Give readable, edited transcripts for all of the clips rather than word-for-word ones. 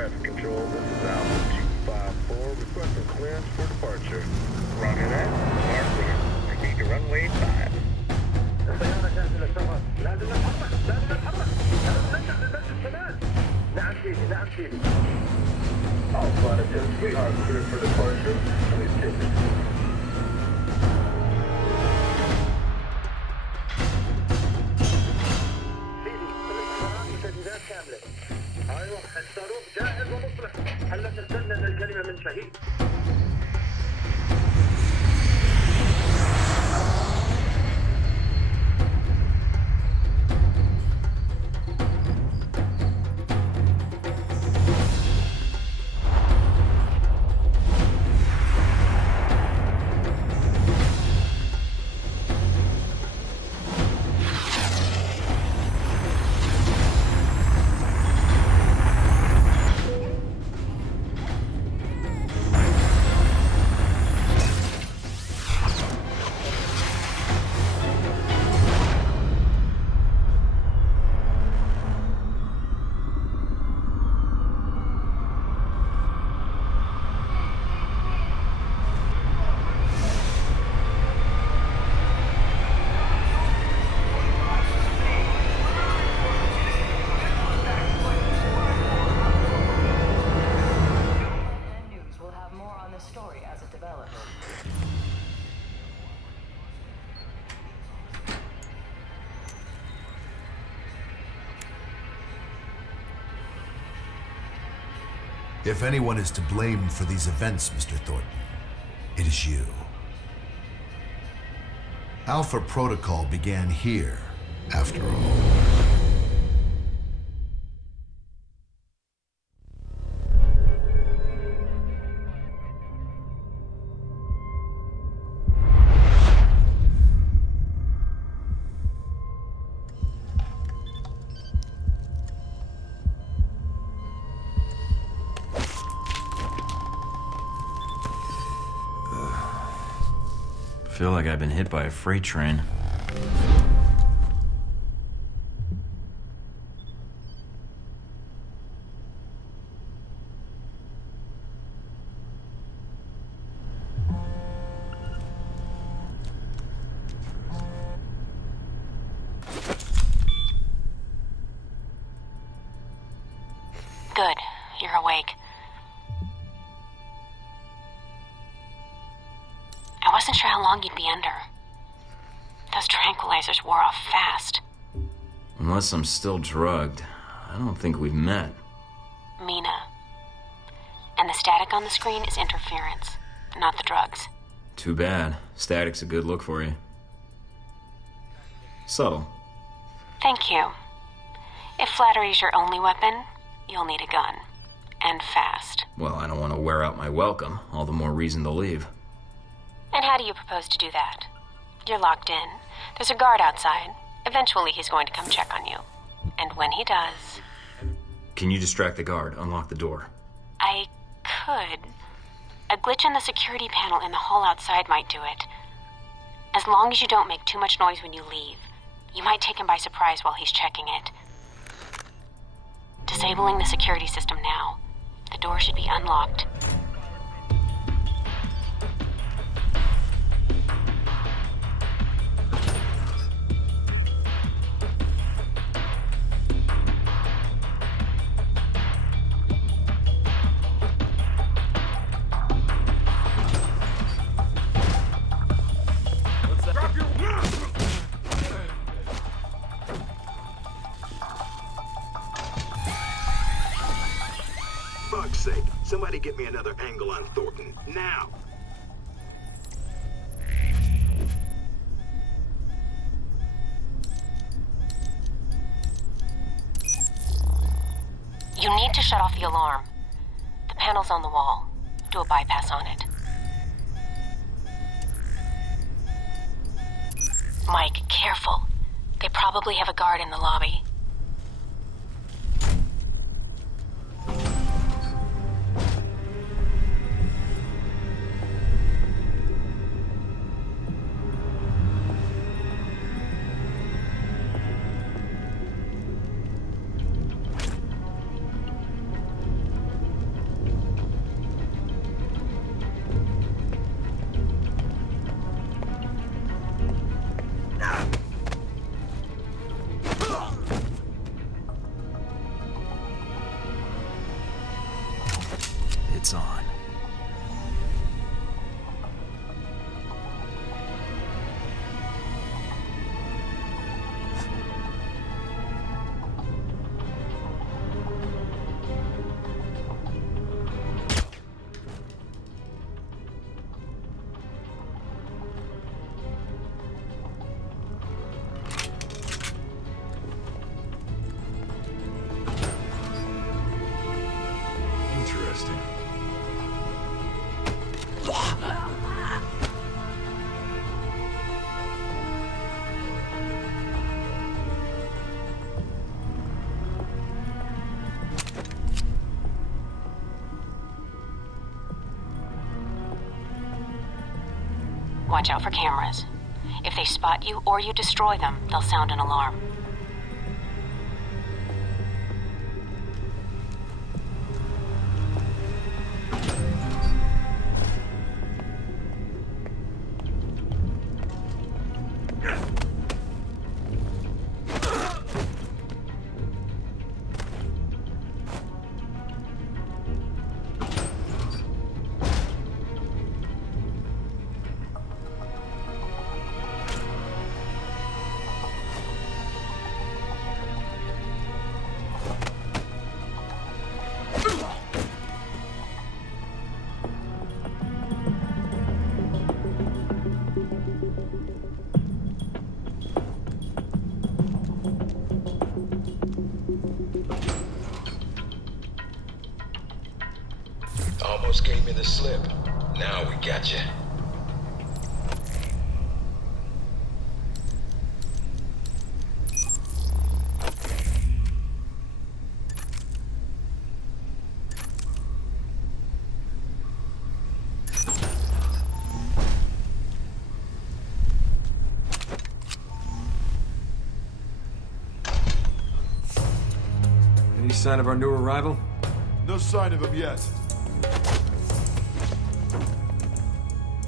traffic control. This is Alpha 254 requesting clearance for departure. Roger that. Car clear. Proceed to runway 5. السيارة جاهزة للسفر. لازم نتحرك. لازم نتحرك. لازم نرجع للمسجد كمان. نعم سيدي. نعم سيدي. Alpha 10, we are clear for departure. Please take it. ايوه الصاروخ جاهز ومصلح. هلا تنزلنا من الكلمه من شهيد. If anyone is to blame for these events, Mr. Thornton, it is you. Alpha Protocol began here, after all. I feel like I've been hit by a freight train. Good. You're awake. I wasn't sure how long you'd be under. Those tranquilizers wore off fast. Unless I'm still drugged, I don't think we've met. Mina. And the static on the screen is interference, not the drugs. Too bad. Static's a good look for you. Subtle. Thank you. If flattery's your only weapon, you'll need a gun. And fast. Well, I don't want to wear out my welcome. All the more reason to leave. And how do you propose to do that? You're locked in. There's a guard outside. Eventually he's going to come check on you. And when he does... Can you distract the guard? Unlock the door. I could. A glitch in the security panel in the hall outside might do it. As long as you don't make too much noise when you leave, you might take him by surprise while he's checking it. Disabling the security system now. The door should be unlocked. Fuck's sake, somebody get me another angle on Thornton, now! You need to shut off the alarm. The panel's on the wall. Do a bypass on it. Mike, careful. They probably have a guard in the lobby. watch out for cameras. If they spot you or you destroy them, they'll sound an alarm. Almost gave me the slip. Now we got you. Any sign of our new arrival? No sign of him yet.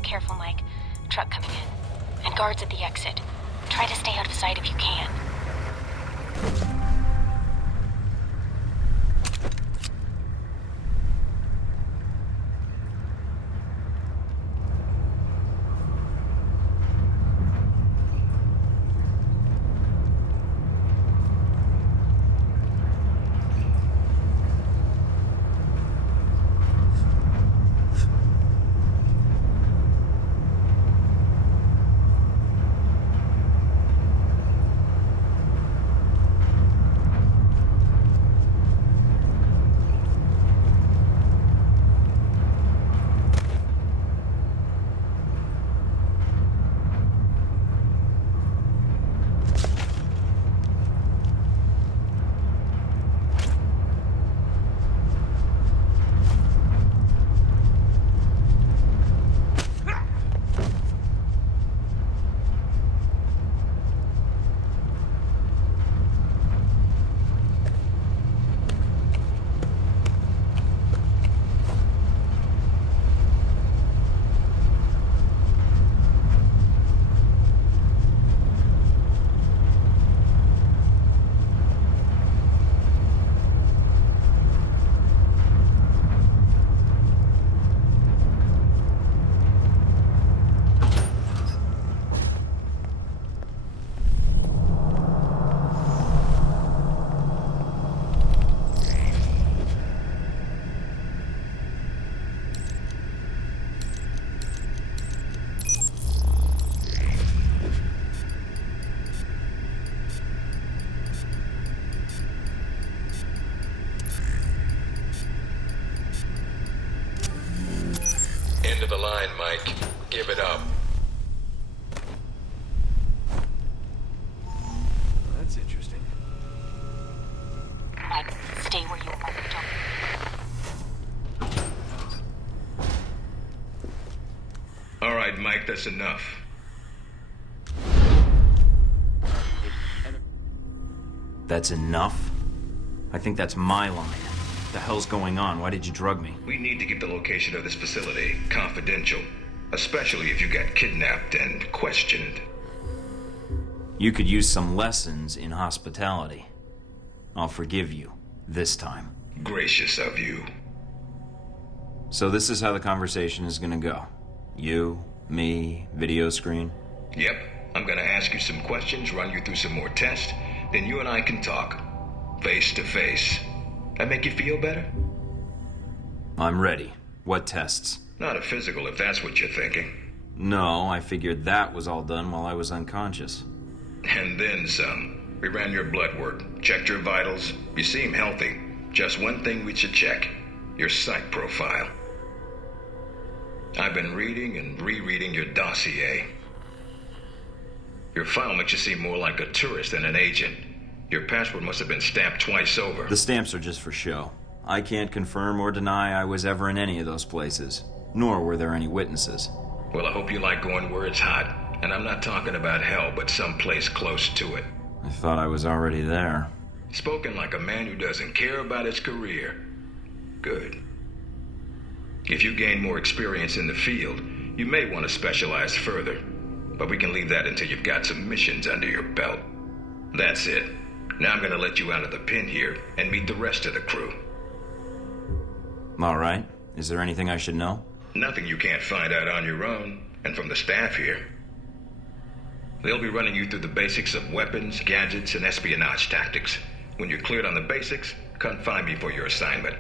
Careful, Mike. Truck coming in. And guards at the exit. Try to stay out of sight if you can. End of the line, Mike. Give it up. That's interesting. Mike, stay where you are. Don't... All right, Mike, that's enough. That's enough? I think that's my line. What the hell's going on? Why did you drug me? We need to keep the location of this facility confidential, especially if you got kidnapped and questioned. You could use some lessons in hospitality. I'll forgive you, this time. Gracious of you. So this is how the conversation is gonna go. You, me, video screen. Yep, I'm gonna ask you some questions, run you through some more tests, then you and I can talk. Face to face. That make you feel better? I'm ready. What tests? Not a physical, if that's what you're thinking. No, I figured that was all done while I was unconscious. And then some. We ran your blood work, checked your vitals. You seem healthy. Just one thing we should check. Your psych profile. I've been reading and rereading your dossier. Your file makes you seem more like a tourist than an agent. Your passport must have been stamped twice over. The stamps are just for show. I can't confirm or deny I was ever in any of those places, nor were there any witnesses. Well, I hope you like going where it's hot. And I'm not talking about hell, but someplace close to it. I thought I was already there. Spoken like a man who doesn't care about his career. Good. If you gain more experience in the field, you may want to specialize further. But we can leave that until you've got some missions under your belt. That's it. Now I'm gonna let you out of the pen here and meet the rest of the crew. All right. Is there anything I should know? Nothing you can't find out on your own, and from the staff here. They'll be running you through the basics of weapons, gadgets, and espionage tactics. When you're cleared on the basics, come find me for your assignment.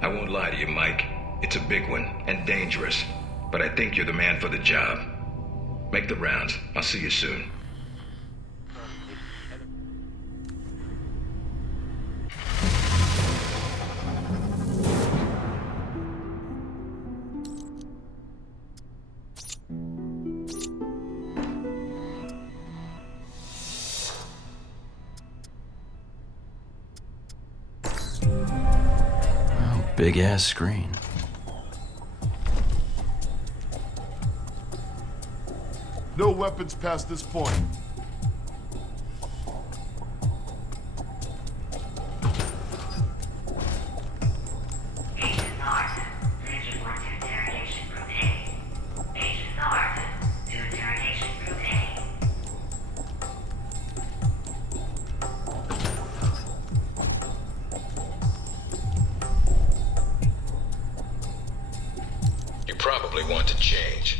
I won't lie to you, Mike. It's a big one, and dangerous. But I think you're the man for the job. Make the rounds. I'll see you soon. Big ass screen. No weapons past this point. Agent North, Agent 1 to interrogation group A. Agent North to interrogation group A. You probably want to change.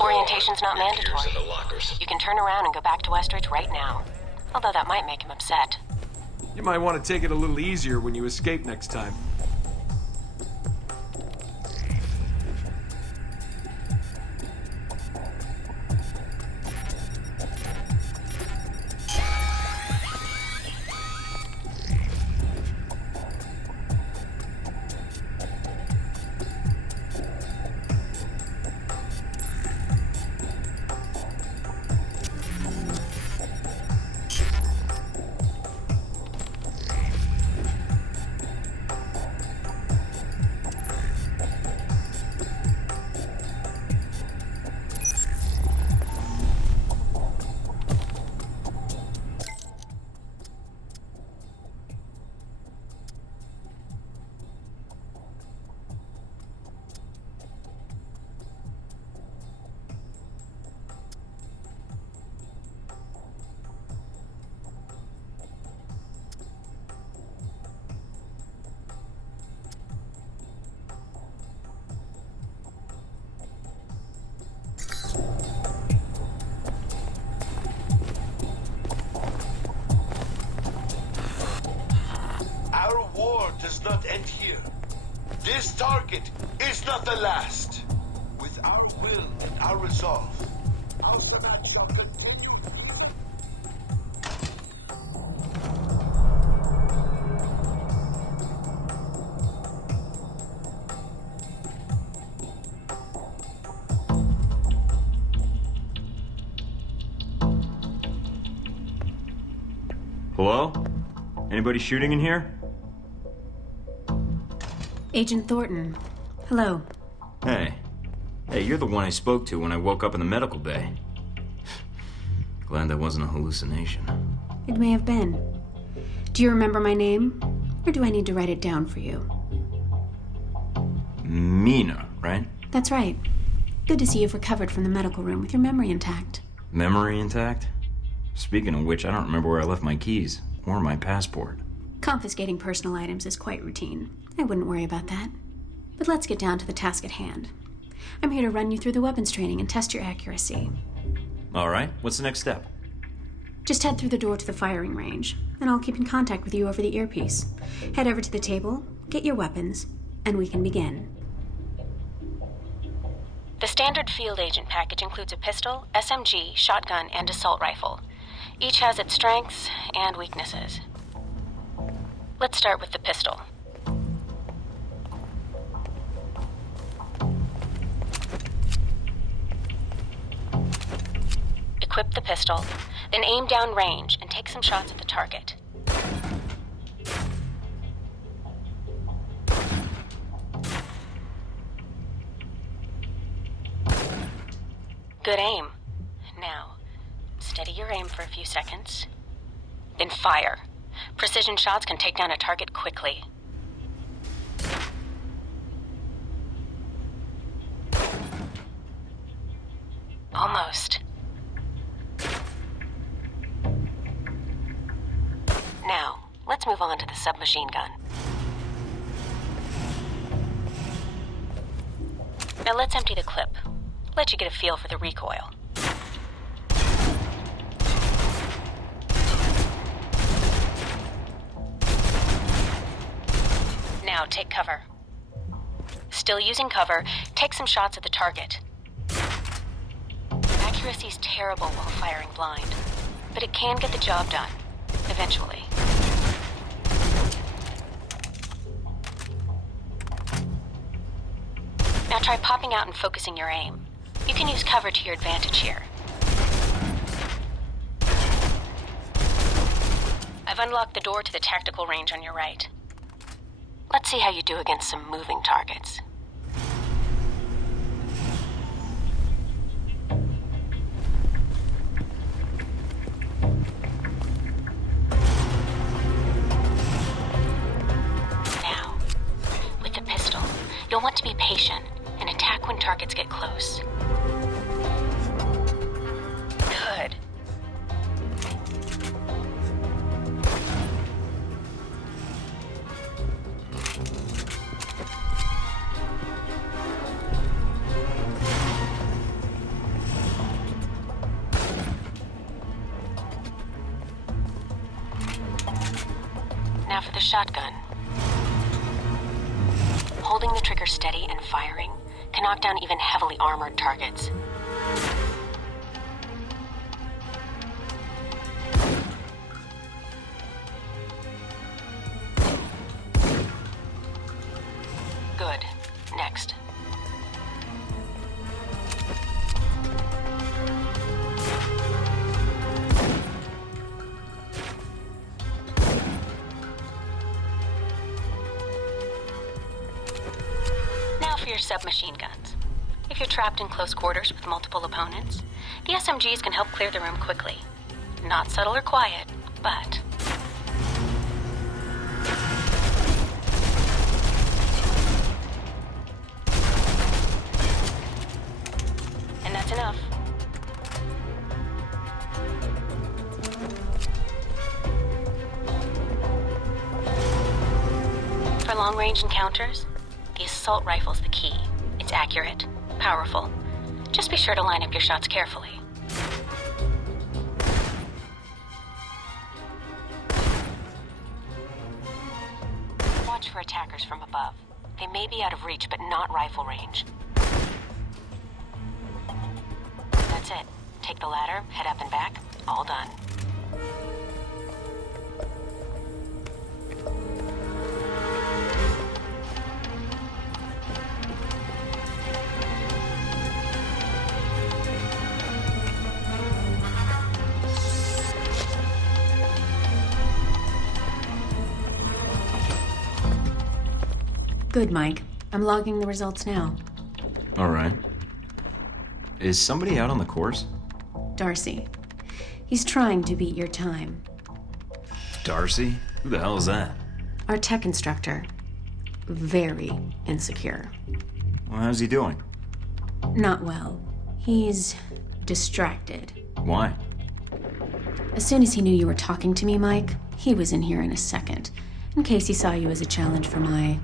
Orientation's not Gears mandatory. in the lockers. You can turn around and go back to Westridge right now. Although that might make him upset. You might want to take it a little easier when you escape next time. does not end here. This target is not the last. With our will and our resolve, Austerman shall continue. Hello? Anybody shooting in here? Agent Thornton. Hello. Hey. Hey, you're the one I spoke to when I woke up in the medical bay. Glad that wasn't a hallucination. It may have been. Do you remember my name? Or do I need to write it down for you? Mina, right? That's right. Good to see you've recovered from the medical room with your memory intact. Memory intact? Speaking of which, I don't remember where I left my keys, or my passport. Confiscating personal items is quite routine. I wouldn't worry about that. But let's get down to the task at hand. I'm here to run you through the weapons training and test your accuracy. All right, what's the next step? Just head through the door to the firing range, and I'll keep in contact with you over the earpiece. Head over to the table, get your weapons, and we can begin. The standard field agent package includes a pistol, SMG, shotgun, and assault rifle. Each has its strengths and weaknesses. Let's start with the pistol. Equip the pistol, then aim down range and take some shots at the target. Good aim. Now, steady your aim for a few seconds. Then fire. Precision shots can take down a target quickly. Almost. Now, let's move on to the submachine gun. Now let's empty the clip. Let you get a feel for the recoil. Now take cover. Still using cover, take some shots at the target. Accuracy's terrible while firing blind, but it can get the job done, eventually. Now try popping out and focusing your aim. You can use cover to your advantage here. I've unlocked the door to the tactical range on your right. Let's see how you do against some moving targets. Now, with the pistol, you'll want to be patient and attack when targets get close. Good. Now for the shotgun. Holding the trigger steady and firing can knock down even heavily armored targets. Good. Next. Now for your submachine guns. If you're trapped in close quarters with multiple opponents, the SMGs can help clear the room quickly. Not subtle or quiet, but... And that's enough. For long-range encounters, the assault rifle's the key. It's accurate, powerful. Just be sure to line up your shots carefully. Watch for a attackers from above. They may be out of reach, but not rifle range. That's it. Take the ladder, head up and back. All done. Good, Mike. I'm logging the results now. All right. Is somebody out on the course? Darcy. He's trying to beat your time. Darcy? Who the hell is that? Our tech instructor. Very insecure. Well, how's he doing? Not well. He's distracted. Why? As soon as he knew you were talking to me, Mike, he was in here in a second, in case he saw you as a challenge for my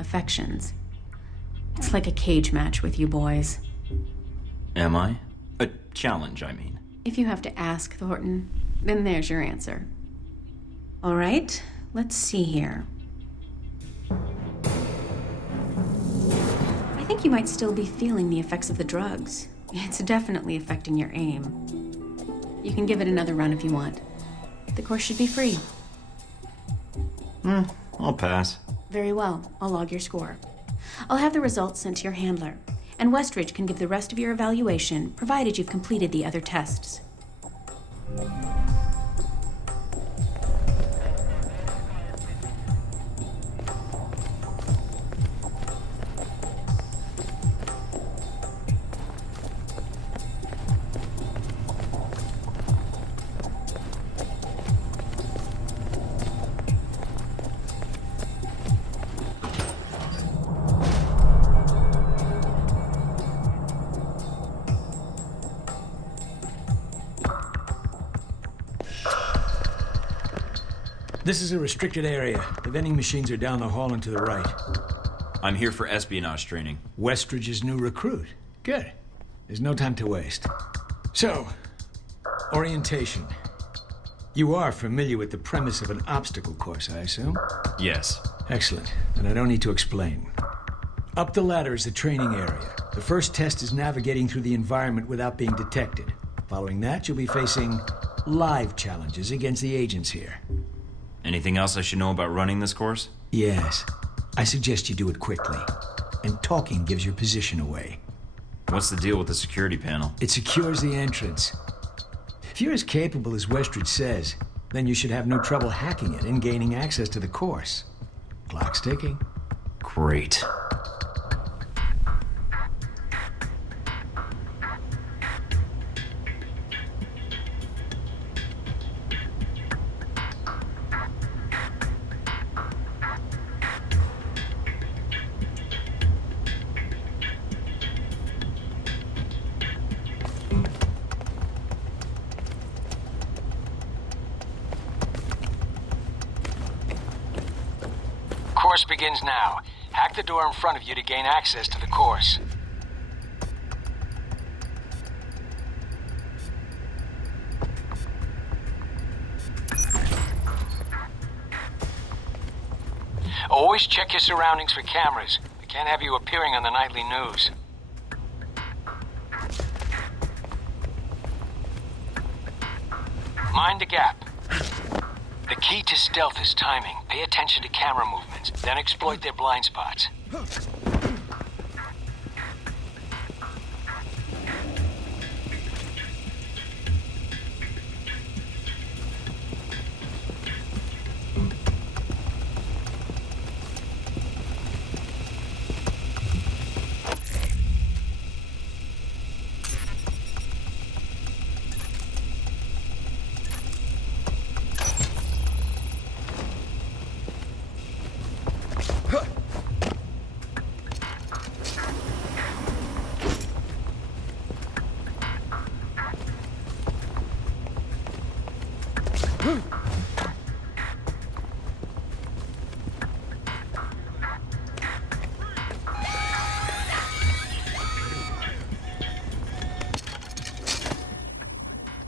affections. It's like a cage match with you boys. Am I? A challenge, I mean. If you have to ask, Thornton, then there's your answer. All right, let's see here. I think you might still be feeling the effects of the drugs. It's definitely affecting your aim. You can give it another run if you want. The course should be free. I'll pass. Very well. I'll log your score. I'll have the results sent to your handler, and Westridge can give the rest of your evaluation, provided you've completed the other tests. This is a restricted area. The vending machines are down the hall and to the right. I'm here for espionage training. Westridge's new recruit. Good. There's no time to waste. So, orientation. You are familiar with the premise of an obstacle course, I assume? Yes. Excellent. Then I don't need to explain. Up the ladder is the training area. The first test is navigating through the environment without being detected. Following that, you'll be facing live challenges against the agents here. Anything else I should know about running this course? Yes. I suggest you do it quickly. And talking gives your position away. What's the deal with the security panel? It secures the entrance. If you're as capable as Westridge says, then you should have no trouble hacking it and gaining access to the course. Clock's ticking. Great. Course begins now. Hack the door in front of you to gain access to the course. Always check your surroundings for cameras. We can't have you appearing on the nightly news. Mind the gap. The key to stealth is timing. Pay attention to camera movements, then exploit their blind spots.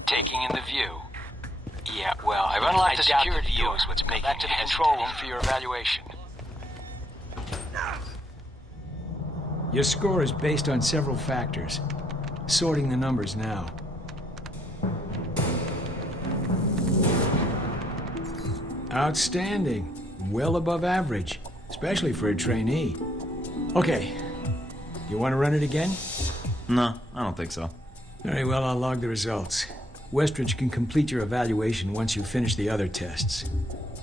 Taking in the view. Yeah, well, I've unlocked the security view is what's making it. Back to the control room for your evaluation. Your score is based on several factors. Sorting the numbers now. Outstanding. Well above average, especially for a trainee. Okay. You want to run it again? No, I don't think so. Very well, I'll log the results. Westridge can complete your evaluation once you finish the other tests.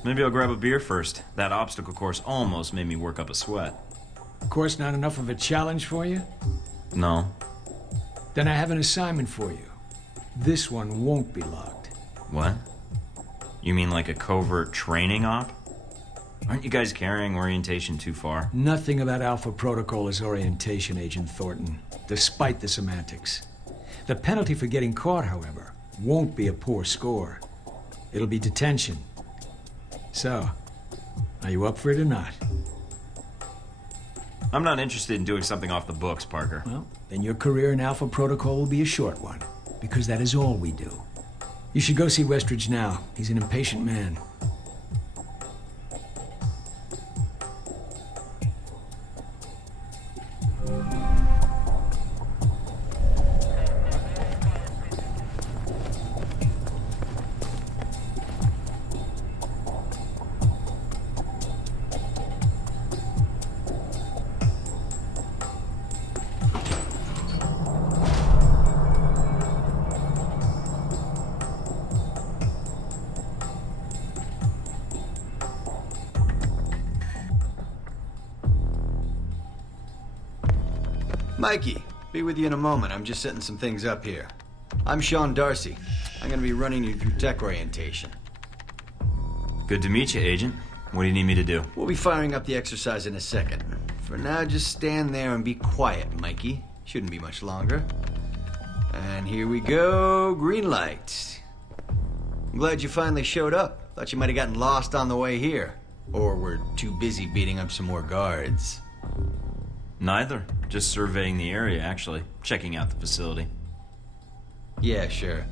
Maybe I'll grab a beer first. That obstacle course almost made me work up a sweat. Course not enough of a challenge for you? No. Then I have an assignment for you. This one won't be logged. What? You mean like a covert training op? Aren't you guys carrying orientation too far? Nothing about Alpha Protocol is orientation, Agent Thornton, despite the semantics. The penalty for getting caught, however, won't be a poor score. It'll be detention. So, are you up for it or not? I'm not interested in doing something off the books, Parker. Well, then your career in Alpha Protocol will be a short one, because that is all we do. You should go see Westridge now. He's an impatient man. Mikey, be with you in a moment. I'm just setting some things up here. I'm Sean Darcy. I'm gonna be running you through tech orientation. Good to meet you, Agent. What do you need me to do? We'll be firing up the exercise in a second. For now, just stand there and be quiet, Mikey. Shouldn't be much longer. And here we go, green light. I'm glad you finally showed up. Thought you might have gotten lost on the way here. Or were too busy beating up some more guards. Neither. Just surveying the area, actually. Checking out the facility. Yeah, sure.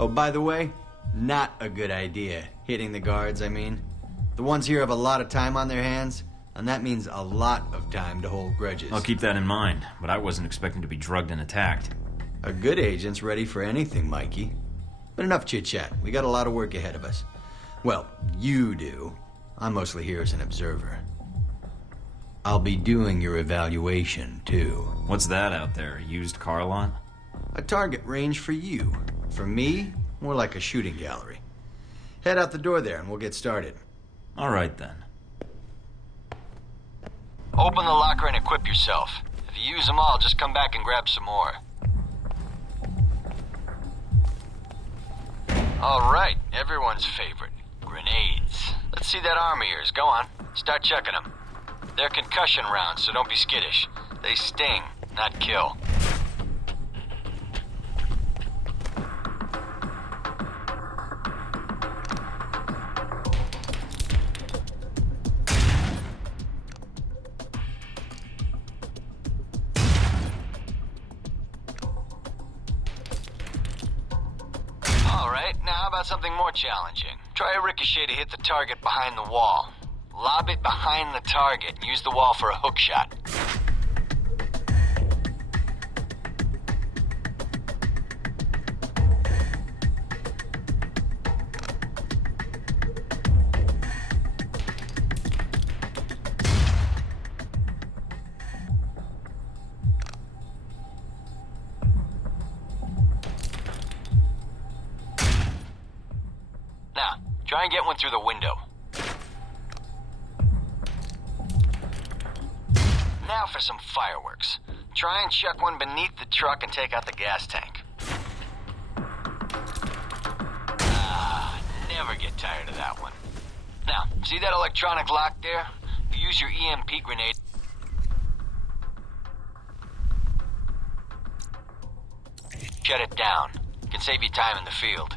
Oh, by the way, not a good idea. Hitting the guards, I mean. The ones here have a lot of time on their hands, and that means a lot of time to hold grudges. I'll keep that in mind, but I wasn't expecting to be drugged and attacked. A good agent's ready for anything, Mikey. But enough chit-chat. We got a lot of work ahead of us. Well, you do. I'm mostly here as an observer. I'll be doing your evaluation, too. What's that out there? A used car lot? A target range for you. For me, more like a shooting gallery. Head out the door there and we'll get started. All right, then. Open the locker and equip yourself. If you use them all, just come back and grab some more. All right, everyone's favorite. Grenades. Let's see that arm of yours. Go on. Start checking them. They're concussion rounds, so don't be skittish. They sting, not kill. All right, now how about something more challenging? Try a ricochet to hit the target behind the wall. Lob it behind the target and use the wall for a hook shot. Now, try and get one through the window. Now for some fireworks. Try and chuck one beneath the truck and take out the gas tank. Never get tired of that one. Now, see that electronic lock there? You use your EMP grenade. Shut it down. It can save you time in the field.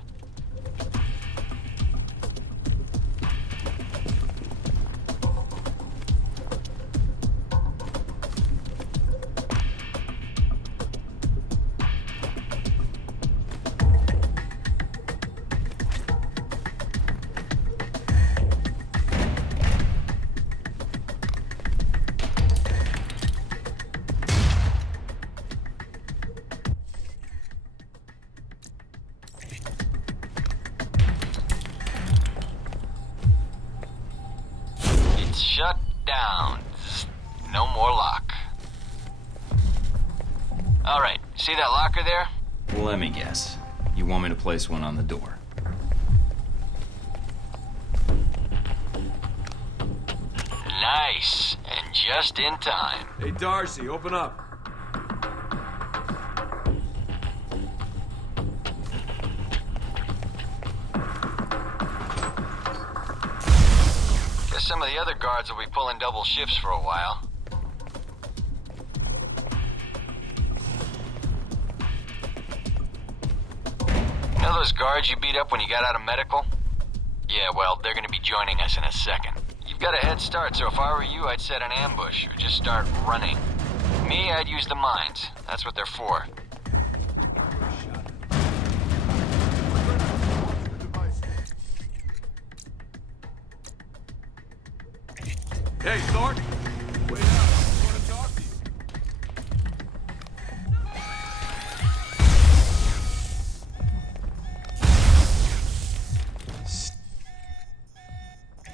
pounds. No more lock. All right, see that locker there? Well, let me guess. You want me to place one on the door? Nice, and just in time. Hey, Darcy, open up. Guess some of the other guards will be pulling double shifts for a while. You know those guards you beat up when you got out of medical? Yeah, well, they're gonna be joining us in a second. You've got a head start, so if I were you, I'd set an ambush, or just start running. Me, I'd use the mines. That's what they're for. Hey, Thornton! Wait up, I want to talk to you.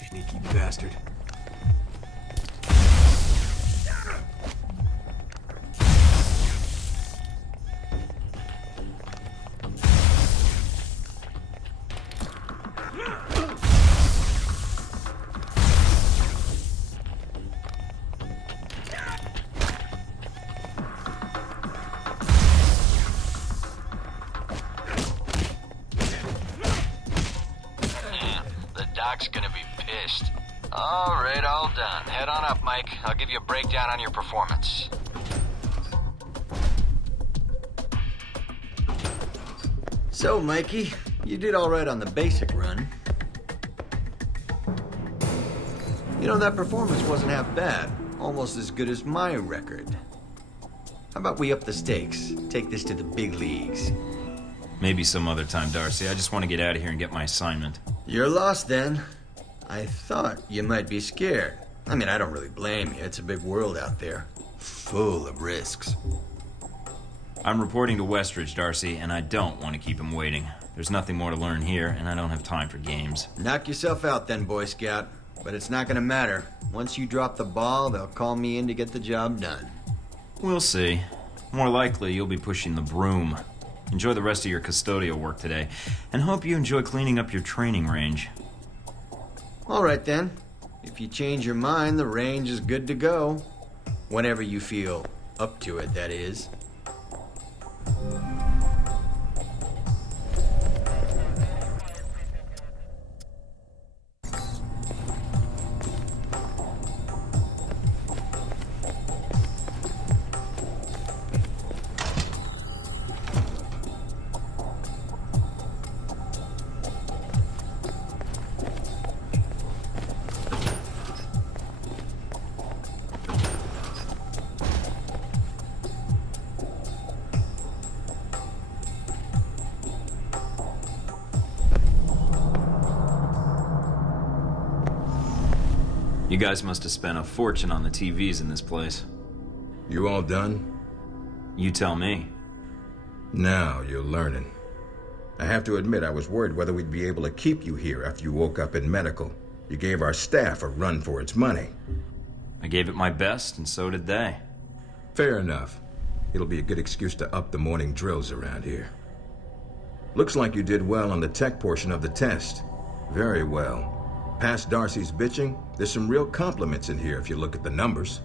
Sneaky bastard. Doc's gonna be pissed. All right, all done. Head on up, Mike. I'll give you a breakdown on your performance. So, Mikey, you did all right on the basic run. You know, that performance wasn't half bad. Almost as good as my record. How about we up the stakes? Take this to the big leagues. Maybe some other time, Darcy. I just want to get out of here and get my assignment. You're lost then. I thought you might be scared. I mean, I don't really blame you. It's a big world out there. Full of risks. I'm reporting to Westridge, Darcy, and I don't want to keep him waiting. There's nothing more to learn here, and I don't have time for games. Knock yourself out then, Boy Scout. But it's not gonna matter. Once you drop the ball, they'll call me in to get the job done. We'll see. More likely, you'll be pushing the broom. Enjoy the rest of your custodial work today, and hope you enjoy cleaning up your training range. All right then. If you change your mind, the range is good to go. Whenever you feel up to it, that is. You guys must have spent a fortune on the TVs in this place. You all done? You tell me. Now you're learning. I have to admit I was worried whether we'd be able to keep you here after you woke up in medical. You gave our staff a run for its money. I gave it my best, and so did they. Fair enough. It'll be a good excuse to up the morning drills around here. Looks like you did well on the tech portion of the test. Very well. Past Darcy's bitching, there's some real compliments in here if you look at the numbers.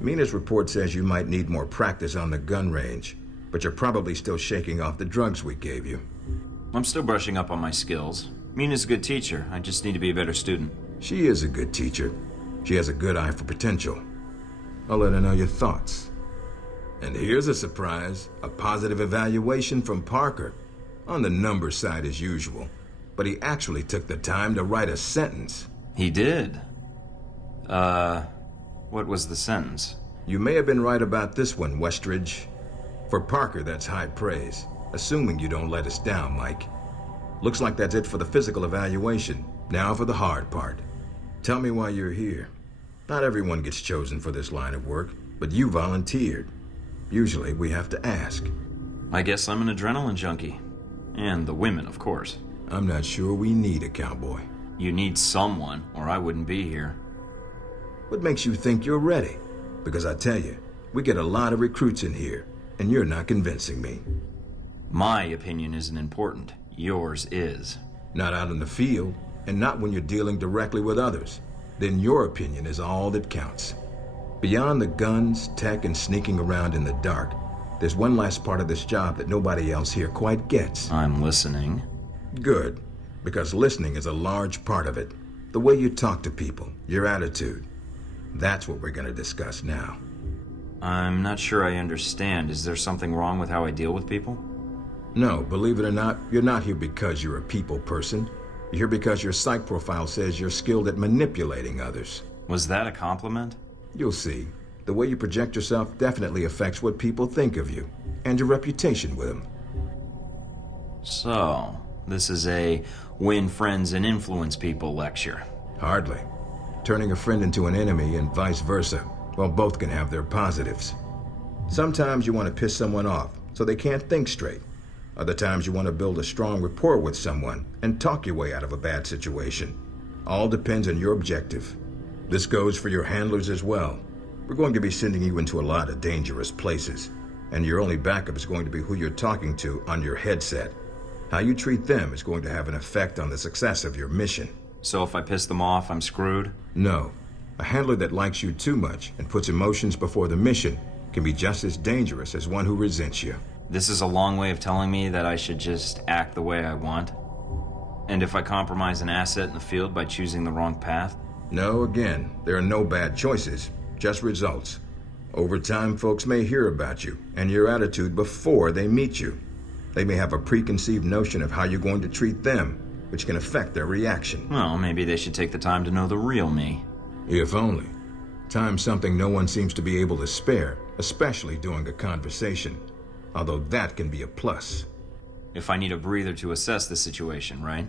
Mina's report says you might need more practice on the gun range, but you're probably still shaking off the drugs we gave you. I'm still brushing up on my skills. Mina's a good teacher. I just need to be a better student. She is a good teacher. She has a good eye for potential. I'll let her know your thoughts. And here's a surprise, a positive evaluation from Parker. On the numbers side as usual. But he actually took the time to write a sentence. He did? What was the sentence? You may have been right about this one, Westridge. For Parker, that's high praise. Assuming you don't let us down, Mike. Looks like that's it for the physical evaluation. Now for the hard part. Tell me why you're here. Not everyone gets chosen for this line of work, but you volunteered. Usually we have to ask. I guess I'm an adrenaline junkie. And the women, of course. I'm not sure we need a cowboy. You need someone, or I wouldn't be here. What makes you think you're ready? Because I tell you, we get a lot of recruits in here, and you're not convincing me. My opinion isn't important. Yours is. Not out in the field, and not when you're dealing directly with others. Then your opinion is all that counts. Beyond the guns, tech, and sneaking around in the dark, there's one last part of this job that nobody else here quite gets. I'm listening. Good, because listening is a large part of it. The way you talk to people, your attitude. That's what we're going to discuss now. I'm not sure I understand. Is there something wrong with how I deal with people? No, believe it or not, you're not here because you're a people person. You're here because your psych profile says you're skilled at manipulating others. Was that a compliment? You'll see. The way you project yourself definitely affects what people think of you, and your reputation with them. So, this is a win friends and influence people lecture. Hardly. Turning a friend into an enemy and vice versa. Well, both can have their positives. Sometimes you want to piss someone off so they can't think straight. Other times you want to build a strong rapport with someone and talk your way out of a bad situation. All depends on your objective. This goes for your handlers as well. We're going to be sending you into a lot of dangerous places, and your only backup is going to be who you're talking to on your headset. How you treat them is going to have an effect on the success of your mission. So if I piss them off, I'm screwed? No. A handler that likes you too much and puts emotions before the mission can be just as dangerous as one who resents you. This is a long way of telling me that I should just act the way I want? And if I compromise an asset in the field by choosing the wrong path? No, again, there are no bad choices, just results. Over time, folks may hear about you and your attitude before they meet you. They may have a preconceived notion of how you're going to treat them, which can affect their reaction. Well, maybe they should take the time to know the real me. If only. Time's something no one seems to be able to spare, especially during a conversation. Although that can be a plus. If I need a breather to assess the situation, right?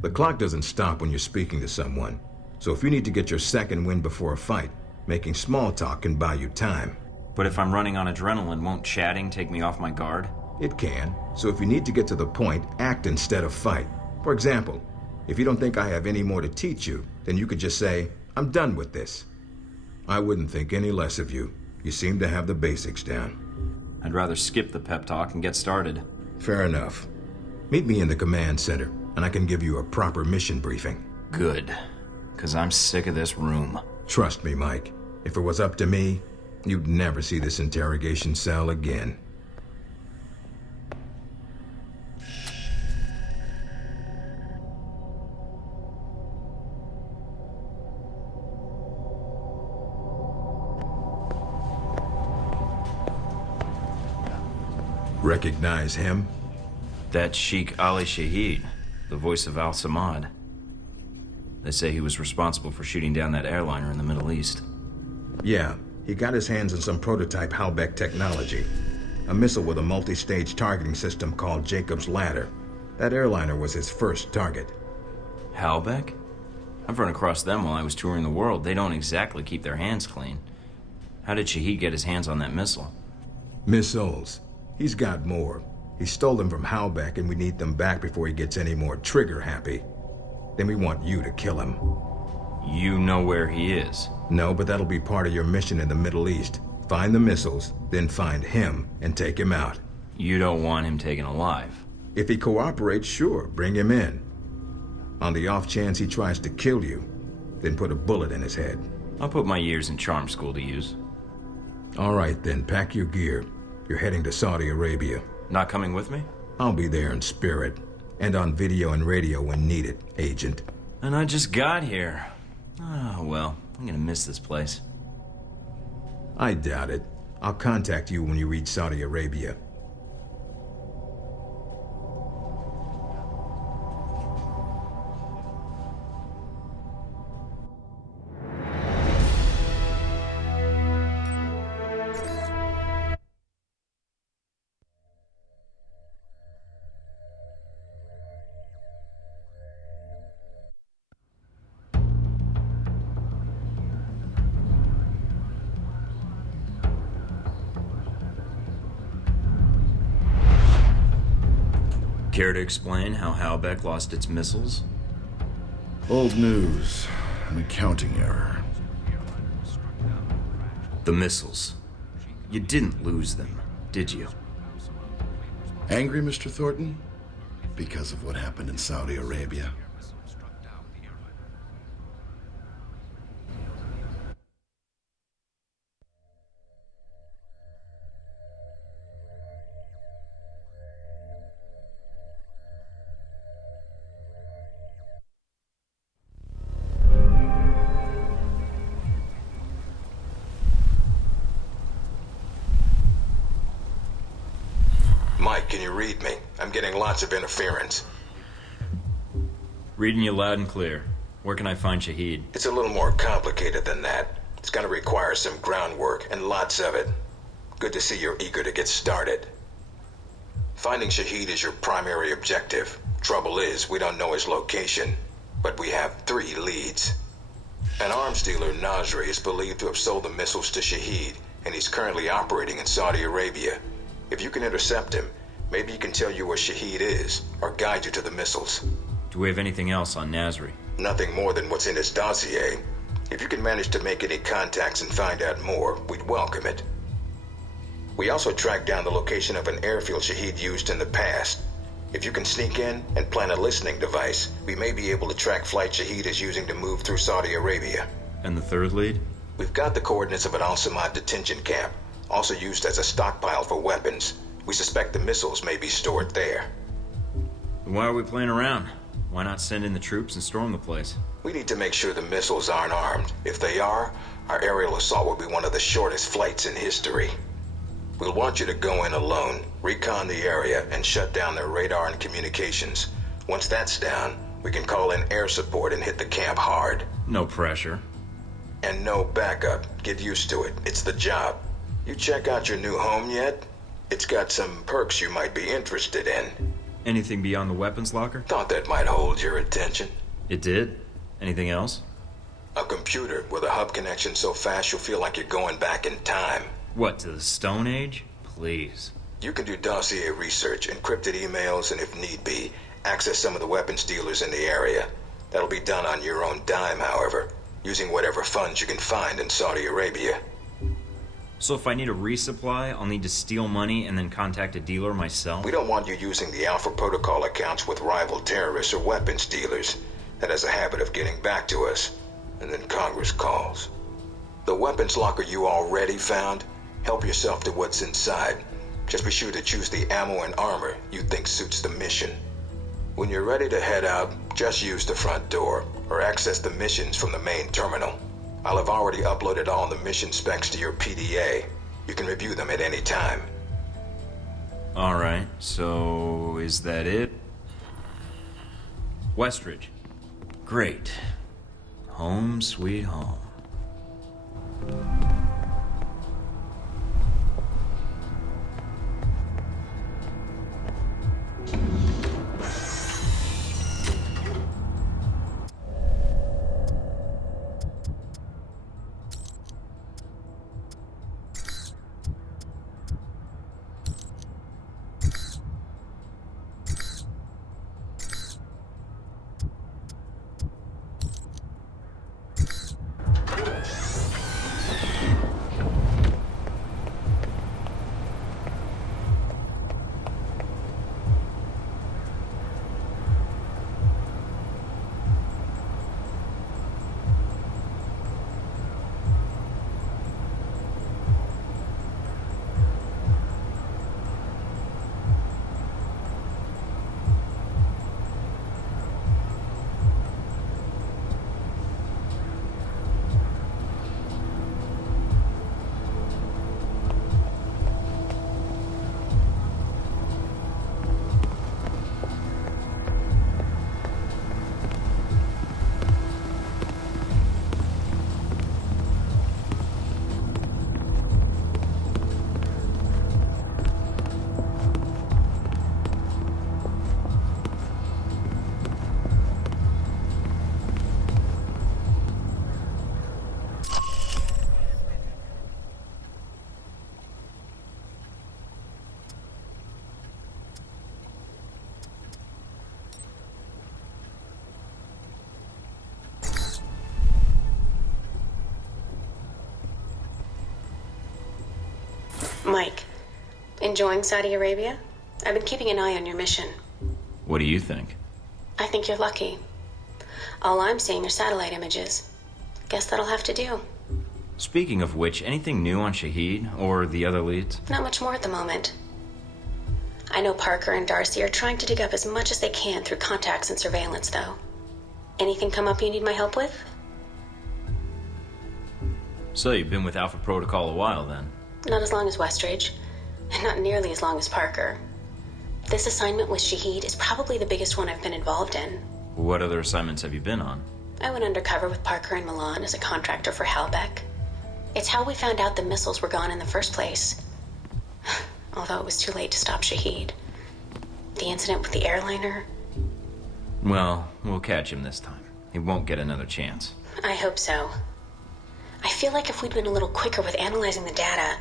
The clock doesn't stop when you're speaking to someone. So if you need to get your second win before a fight, making small talk can buy you time. But if I'm running on adrenaline, won't chatting take me off my guard? It can. So if you need to get to the point, act instead of fight. For example, if you don't think I have any more to teach you, then you could just say, I'm done with this. I wouldn't think any less of you. You seem to have the basics down. I'd rather skip the pep talk and get started. Fair enough. Meet me in the command center, and I can give you a proper mission briefing. Good. Because I'm sick of this room. Trust me, Mike. If it was up to me, you'd never see this interrogation cell again. Recognize him? That's Sheikh Ali Shaheed, the voice of Al-Samad. They say he was responsible for shooting down that airliner in the Middle East. Yeah, he got his hands on some prototype Halbech technology. A missile with a multi-stage targeting system called Jacob's Ladder. That airliner was his first target. Halbech? I've run across them while I was touring the world. They don't exactly keep their hands clean. How did Shaheed get his hands on that missile? Missiles. He's got more. He stole them from Halbech, and we need them back before he gets any more trigger-happy. Then we want you to kill him. You know where he is? No, but that'll be part of your mission in the Middle East. Find the missiles, then find him and take him out. You don't want him taken alive? If he cooperates, sure, bring him in. On the off chance he tries to kill you, then put a bullet in his head. I'll put my years in charm school to use. All right, then, pack your gear. You're heading to Saudi Arabia. Not coming with me? I'll be there in spirit. And on video and radio when needed, Agent. And I just got here. Oh, well, I'm gonna miss this place. I doubt it. I'll contact you when you reach Saudi Arabia. Care to explain how Halbech lost its missiles? Old news. An accounting error. The missiles. You didn't lose them, did you? Angry, Mr. Thornton? Because of what happened in Saudi Arabia? Mike, can you read me? I'm getting lots of interference. Reading you loud and clear. Where can I find Shahid? It's a little more complicated than that. It's gonna require some groundwork, and lots of it. Good to see you're eager to get started. Finding Shahid is your primary objective. Trouble is, we don't know his location, but we have 3 leads. An arms dealer, Nasri, is believed to have sold the missiles to Shahid, and he's currently operating in Saudi Arabia. If you can intercept him, maybe he can tell you where Shahid is, or guide you to the missiles. Do we have anything else on Nasri? Nothing more than what's in his dossier. If you can manage to make any contacts and find out more, we'd welcome it. We also tracked down the location of an airfield Shahid used in the past. If you can sneak in and plant a listening device, we may be able to track flights Shahid is using to move through Saudi Arabia. And the third lead? We've got the coordinates of an Al-Samad detention camp, also used as a stockpile for weapons. We suspect the missiles may be stored there. Why are we playing around? Why not send in the troops and storm the place? We need to make sure the missiles aren't armed. If they are, our aerial assault will be one of the shortest flights in history. We'll want you to go in alone, recon the area, and shut down their radar and communications. Once that's down, we can call in air support and hit the camp hard. No pressure. And no backup. Get used to it. It's the job. You check out your new home yet? It's got some perks you might be interested in. Anything beyond the weapons locker? Thought that might hold your attention. It did? Anything else? A computer with a hub connection so fast you'll feel like you're going back in time. What, to the Stone Age? Please. You can do dossier research, encrypted emails, and if need be, access some of the weapons dealers in the area. That'll be done on your own dime, however, using whatever funds you can find in Saudi Arabia. So if I need a resupply, I'll need to steal money and then contact a dealer myself? We don't want you using the Alpha Protocol accounts with rival terrorists or weapons dealers. That has a habit of getting back to us, and then Congress calls. The weapons locker you already found, help yourself to what's inside. Just be sure to choose the ammo and armor you think suits the mission. When you're ready to head out, just use the front door, or access the missions from the main terminal. I'll have already uploaded all the mission specs to your PDA. You can review them at any time. Alright, so is that it? Westridge. Great. Home sweet home. Mike, enjoying Saudi Arabia? I've been keeping an eye on your mission. What do you think? I think you're lucky. All I'm seeing are satellite images. Guess that'll have to do. Speaking of which, anything new on Shaheed or the other leads? Not much more at the moment. I know Parker and Darcy are trying to dig up as much as they can through contacts and surveillance, though. Anything come up you need my help with? So you've been with Alpha Protocol a while, then? Not as long as Westridge, and not nearly as long as Parker. This assignment with Shaheed is probably the biggest one I've been involved in. What other assignments have you been on? I went undercover with Parker in Milan as a contractor for Halbeck. It's how we found out the missiles were gone in the first place. Although it was too late to stop Shaheed. The incident with the airliner. Well, we'll catch him this time. He won't get another chance. I hope so. I feel like if we'd been a little quicker with analyzing the data...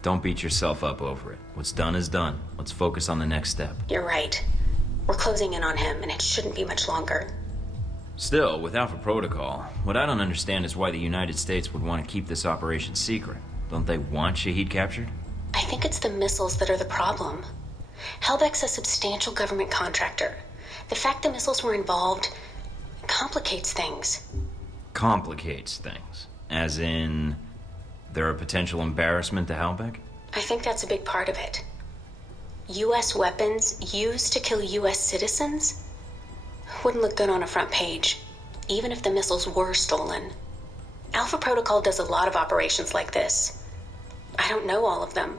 Don't beat yourself up over it. What's done is done. Let's focus on the next step. You're right. We're closing in on him, and it shouldn't be much longer. Still, with Alpha Protocol, what I don't understand is why the United States would want to keep this operation secret. Don't they want Shaheed captured? I think it's the missiles that are the problem. Halbeck's a substantial government contractor. The fact the missiles were involved complicates things. Complicates things? As in, they're a potential embarrassment to Halbeck? I think that's a big part of it. U.S. weapons used to kill U.S. citizens? Wouldn't look good on a front page, even if the missiles were stolen. Alpha Protocol does a lot of operations like this. I don't know all of them,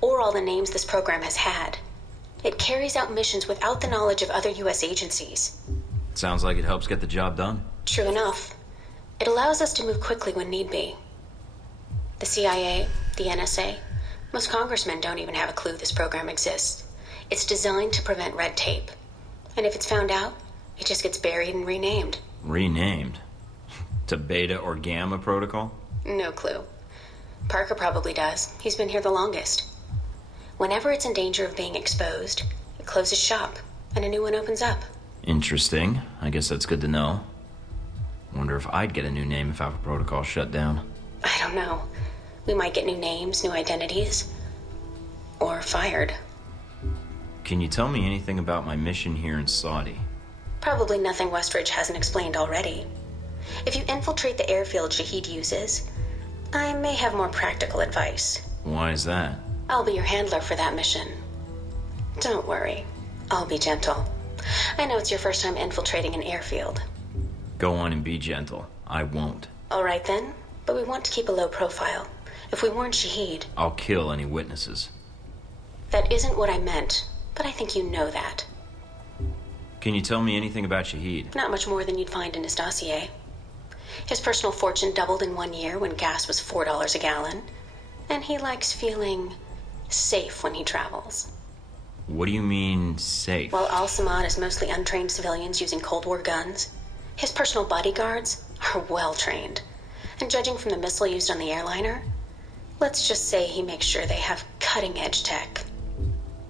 or all the names this program has had. It carries out missions without the knowledge of other U.S. agencies. Sounds like it helps get the job done. True enough. It allows us to move quickly when need be. The CIA, the NSA, most congressmen don't even have a clue this program exists. It's designed to prevent red tape. And if it's found out, it just gets buried and renamed. Renamed? To Beta or Gamma Protocol? No clue. Parker probably does. He's been here the longest. Whenever it's in danger of being exposed, it closes shop, and a new one opens up. Interesting. I guess that's good to know. Wonder if I'd get a new name if Alpha Protocol shut down. I don't know. We might get new names, new identities. Or fired. Can you tell me anything about my mission here in Saudi? Probably nothing Westridge hasn't explained already. If you infiltrate the airfield Shaheed uses, I may have more practical advice. Why is that? I'll be your handler for that mission. Don't worry. I'll be gentle. I know it's your first time infiltrating an airfield. Go on and be gentle. I won't. All right then, but we want to keep a low profile. If we warn Shaheed... I'll kill any witnesses. That isn't what I meant, but I think you know that. Can you tell me anything about Shaheed? Not much more than you'd find in his dossier. His personal fortune doubled in 1 year when gas was $4 a gallon, and he likes feeling safe when he travels. What do you mean, safe? While Al-Samad is mostly untrained civilians using Cold War guns, his personal bodyguards are well-trained. And judging from the missile used on the airliner, let's just say he makes sure they have cutting-edge tech.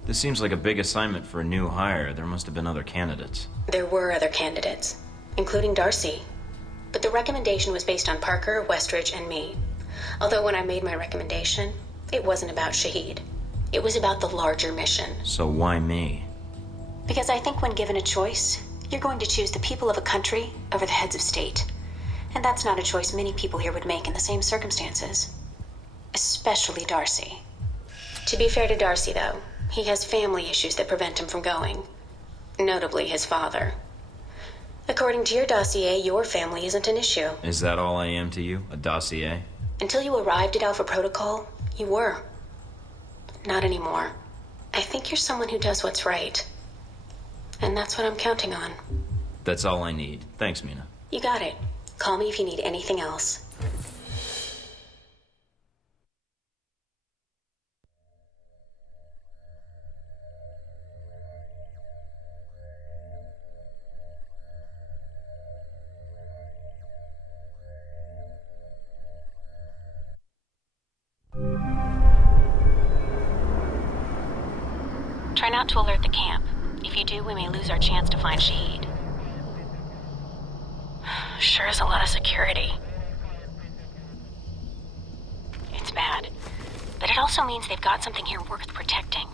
This seems like a big assignment for a new hire. There must have been other candidates. There were other candidates, including Darcy. But the recommendation was based on Parker, Westridge, and me. Although when I made my recommendation, it wasn't about Shaheed. It was about the larger mission. So why me? Because I think when given a choice, you're going to choose the people of a country over the heads of state. And that's not a choice many people here would make in the same circumstances. Especially Darcy. To be fair to Darcy, though, he has family issues that prevent him from going. Notably his father. According to your dossier, your family isn't an issue. Is that all I am to you? A dossier? Until you arrived at Alpha Protocol, you were. Not anymore. I think you're someone who does what's right. And that's what I'm counting on. That's all I need. Thanks, Mina. You got it. Call me if you need anything else. Try not to alert the camp. If you do, we may lose our chance to find Shaheed. Sure is a lot of security. It's bad, but it also means they've got something here worth protecting.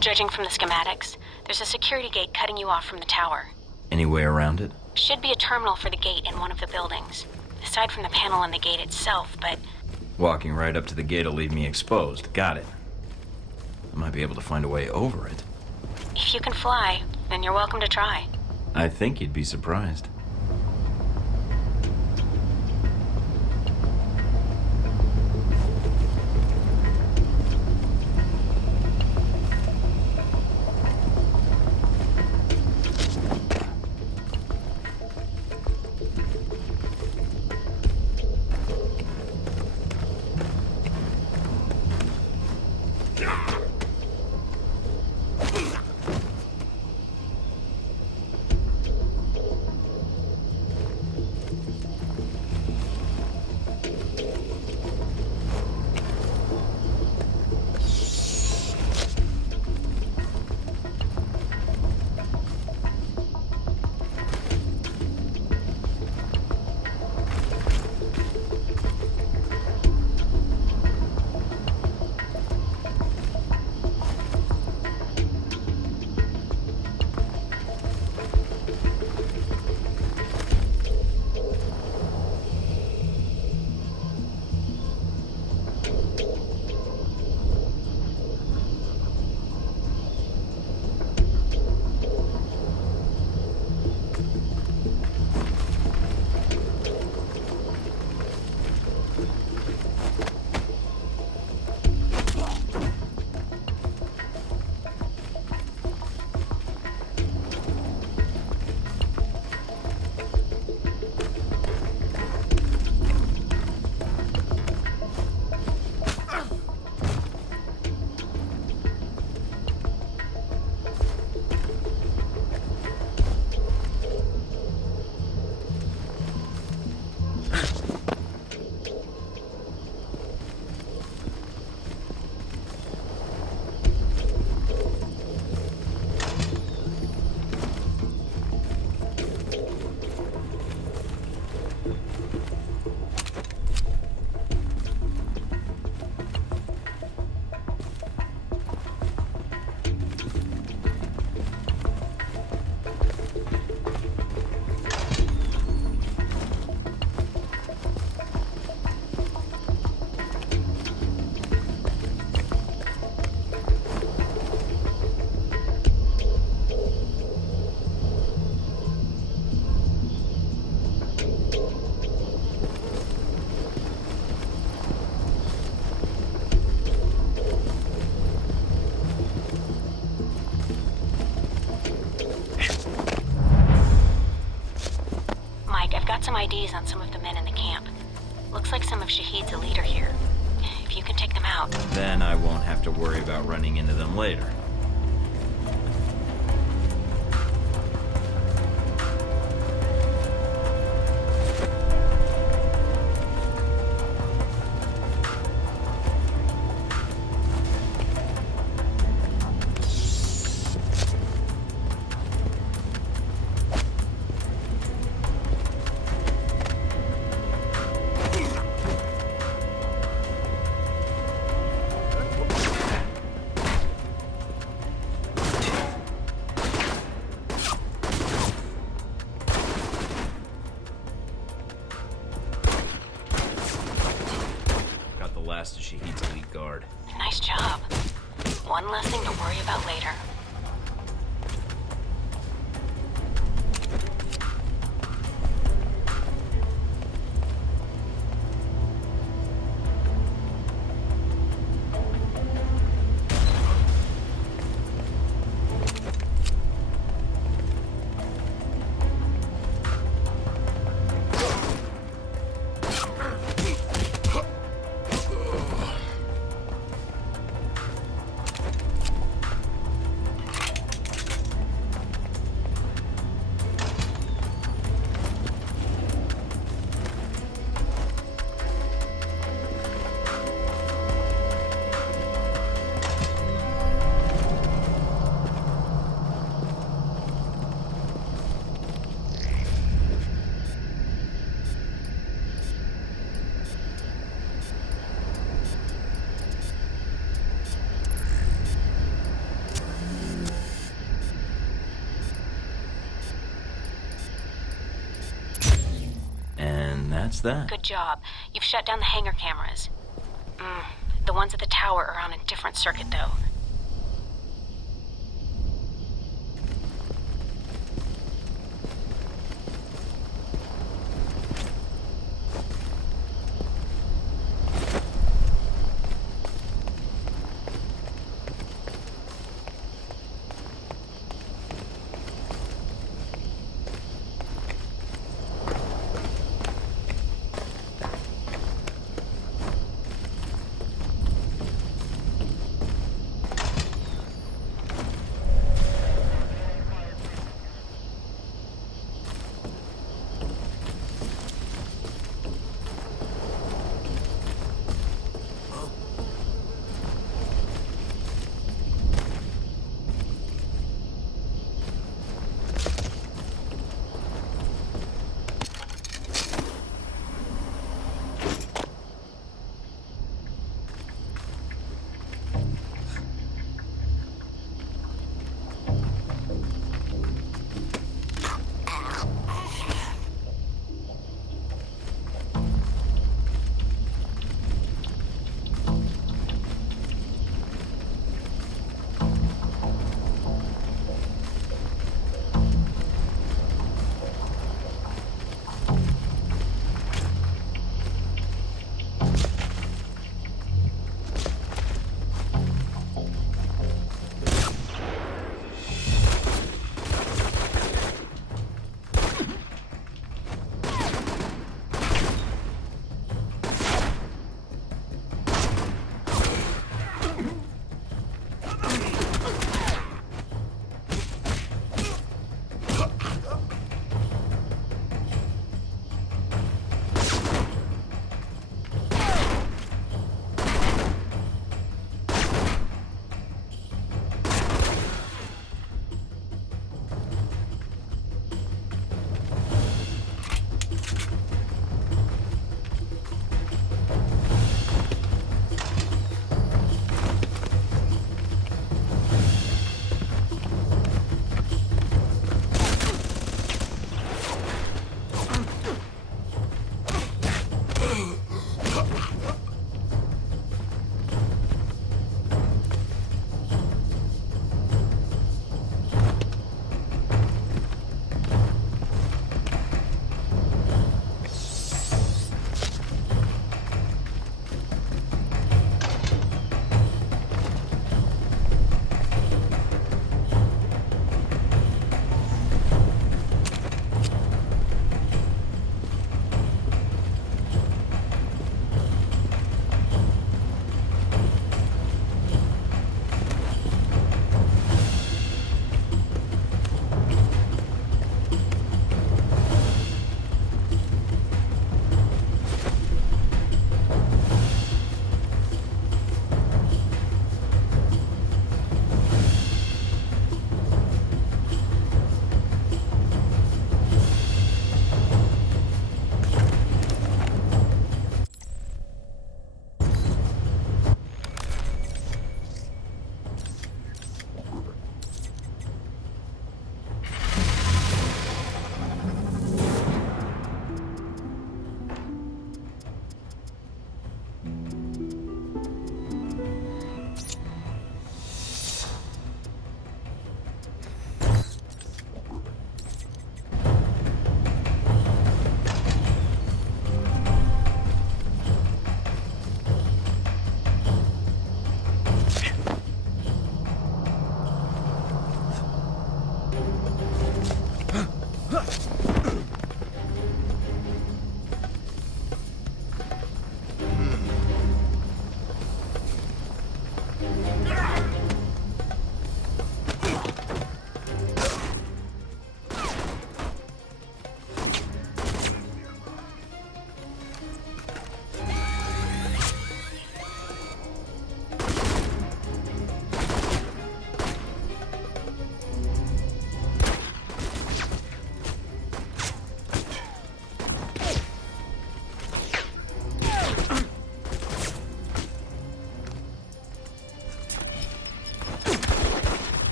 Judging from the schematics, there's a security gate cutting you off from the tower. Any way around it? Should be a terminal for the gate in one of the buildings. Aside from the panel on the gate itself, but... Walking right up to the gate will leave me exposed. Got it. I might be able to find a way over it. If you can fly, then you're welcome to try. I think you'd be surprised. Some IDs on some of the men in the camp. Looks like some of Shahid's elite are here. If you can take them out... Then I won't have to worry about running into them later. Last of Shahid's elite guard. Nice job. One less thing to worry about later. that's that. Good job. You've shut down the hangar cameras. The ones at the tower are on a different circuit, though.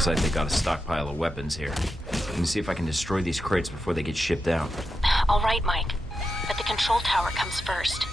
Looks like they got a stockpile of weapons here. Let me see if I can destroy these crates before they get shipped out. All right, Mike. But the control tower comes first.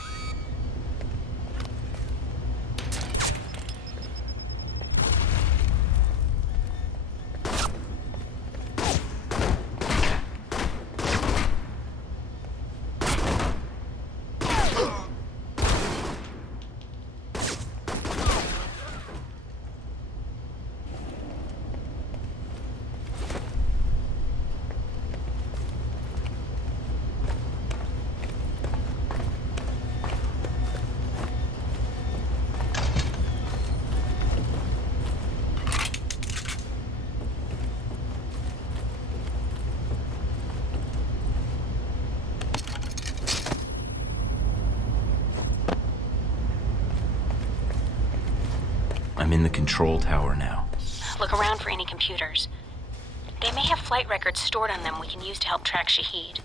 I'm in the control tower now. Look around for any computers. They may have flight records stored on them we can use to help track Shaheed.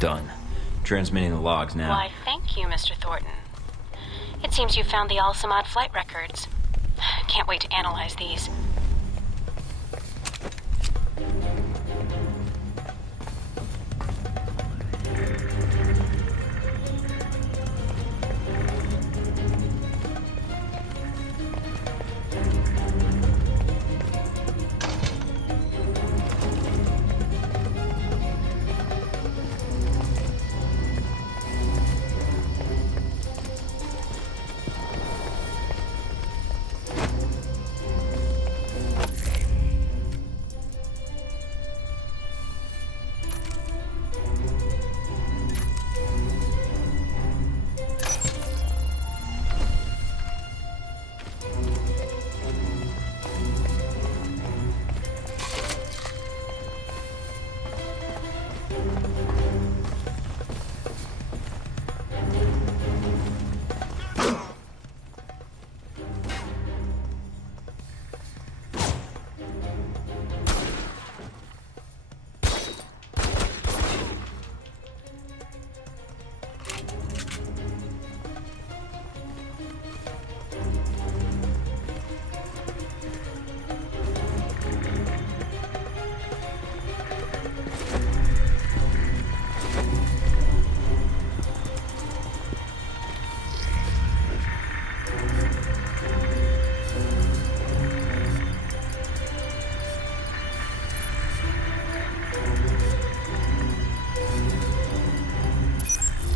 Done. Transmitting the logs now. Why, thank you, Mr. Thornton. It seems you found the Al-Samad flight records. Can't wait to analyze these.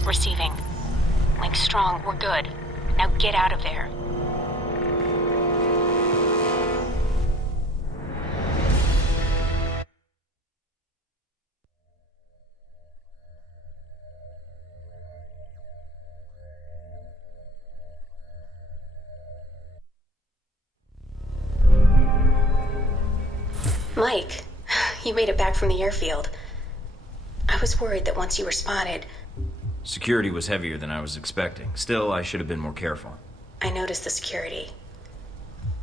Receiving. Link strong, we're good. Now get out of there. Mike, you made it back from the airfield. I was worried that once you were spotted... Security was heavier than I was expecting. Still, I should have been more careful. I noticed the security.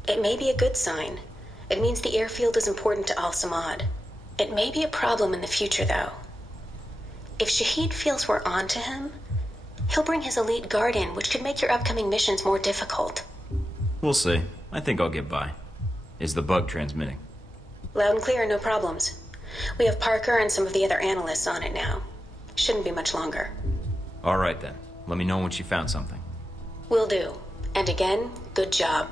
It may be a good sign. It means the airfield is important to Al-Samad. It may be a problem in the future, though. If Shaheed feels we're on to him, he'll bring his elite guard in, which could make your upcoming missions more difficult. We'll see. I think I'll get by. Is the bug transmitting? Loud and clear, no problems. We have Parker and some of the other analysts on it now. Shouldn't be much longer. All right, then. Let me know once you found something. Will do. And again, good job.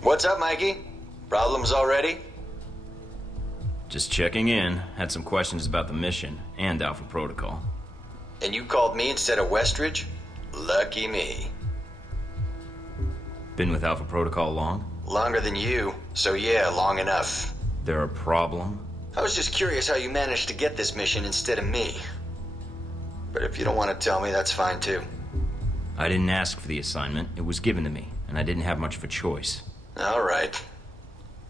What's up, Mikey? Problems already? Just checking in. Had some questions about the mission and Alpha Protocol. And you called me instead of Westridge? Lucky me. Been with Alpha Protocol long? Longer than you, so yeah, long enough. There a problem? I was just curious how you managed to get this mission instead of me. But if you don't want to tell me, that's fine too. I didn't ask for the assignment. It was given to me, and I didn't have much of a choice. All right.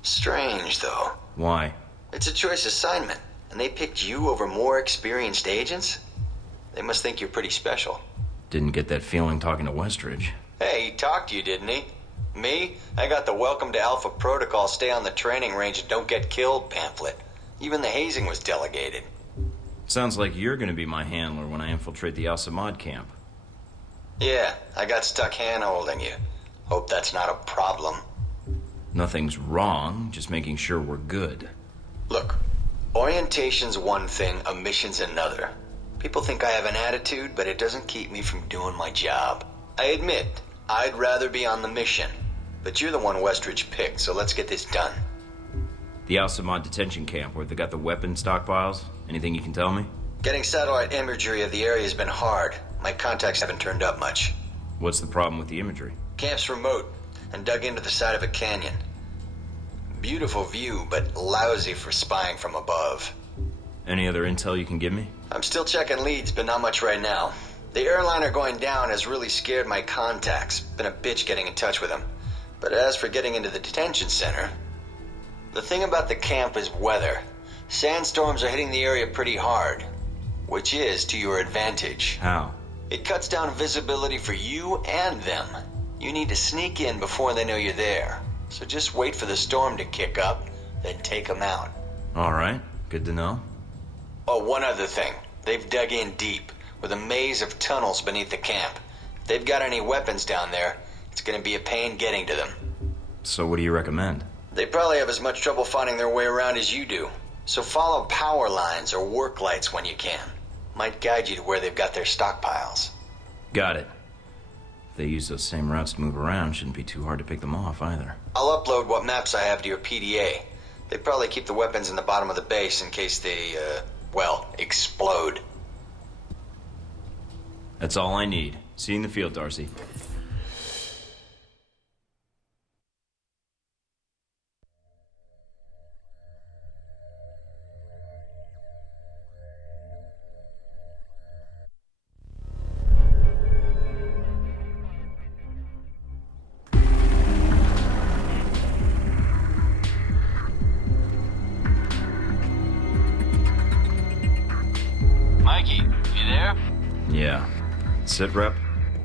Strange, though. Why? It's a choice assignment, and they picked you over more experienced agents? They must think you're pretty special. Didn't get that feeling talking to Westridge. Hey, he talked to you, didn't he? Me? I got the Welcome to Alpha Protocol, stay on the training range and don't get killed pamphlet. Even the hazing was delegated. Sounds like you're gonna be my handler when I infiltrate the Al-Samad camp. Yeah, I got stuck hand-holding you. Hope that's not a problem. Nothing's wrong, just making sure we're good. Look, orientation's one thing, a mission's another. People think I have an attitude, but it doesn't keep me from doing my job. I admit, I'd rather be on the mission. But you're the one Westridge picked, so let's get this done. The Al-Samad detention camp where they got the weapon stockpiles? Anything you can tell me? Getting satellite imagery of the area has been hard. My contacts haven't turned up much. What's the problem with the imagery? Camp's remote and dug into the side of a canyon. Beautiful view, but lousy for spying from above. Any other intel you can give me? I'm still checking leads, but not much right now. The airliner going down has really scared my contacts. Been a bitch getting in touch with them. But as for getting into the detention center, the thing about the camp is weather. Sandstorms are hitting the area pretty hard, which is to your advantage. How? It cuts down visibility for you and them. You need to sneak in before they know you're there. So just wait for the storm to kick up, then take them out. All right, good to know. Oh, one other thing. They've dug in deep, with a maze of tunnels beneath the camp. If they've got any weapons down there, it's gonna be a pain getting to them. So what do you recommend? They probably have as much trouble finding their way around as you do. So follow power lines or work lights when you can. Might guide you to where they've got their stockpiles. Got it. If they use those same routes to move around, shouldn't be too hard to pick them off either. I'll upload what maps I have to your PDA. They probably keep the weapons in the bottom of the base in case they, explode. That's all I need. See you in the field, Darcy. Mikey, you there? Yeah. Sit, Rep?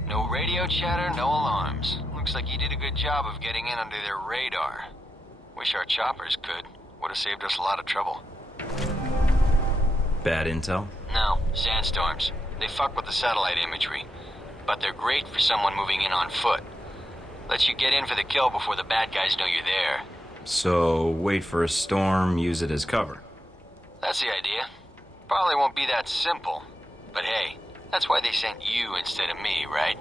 No radio chatter, no alarms. Looks like you did a good job of getting in under their radar. Wish our choppers could. Would have saved us a lot of trouble. Bad intel? No, sandstorms. They fuck with the satellite imagery. But they're great for someone moving in on foot. Lets you get in for the kill before the bad guys know you're there. So, wait for a storm, use it as cover. That's the idea. Probably won't be that simple. But hey, that's why they sent you instead of me, right?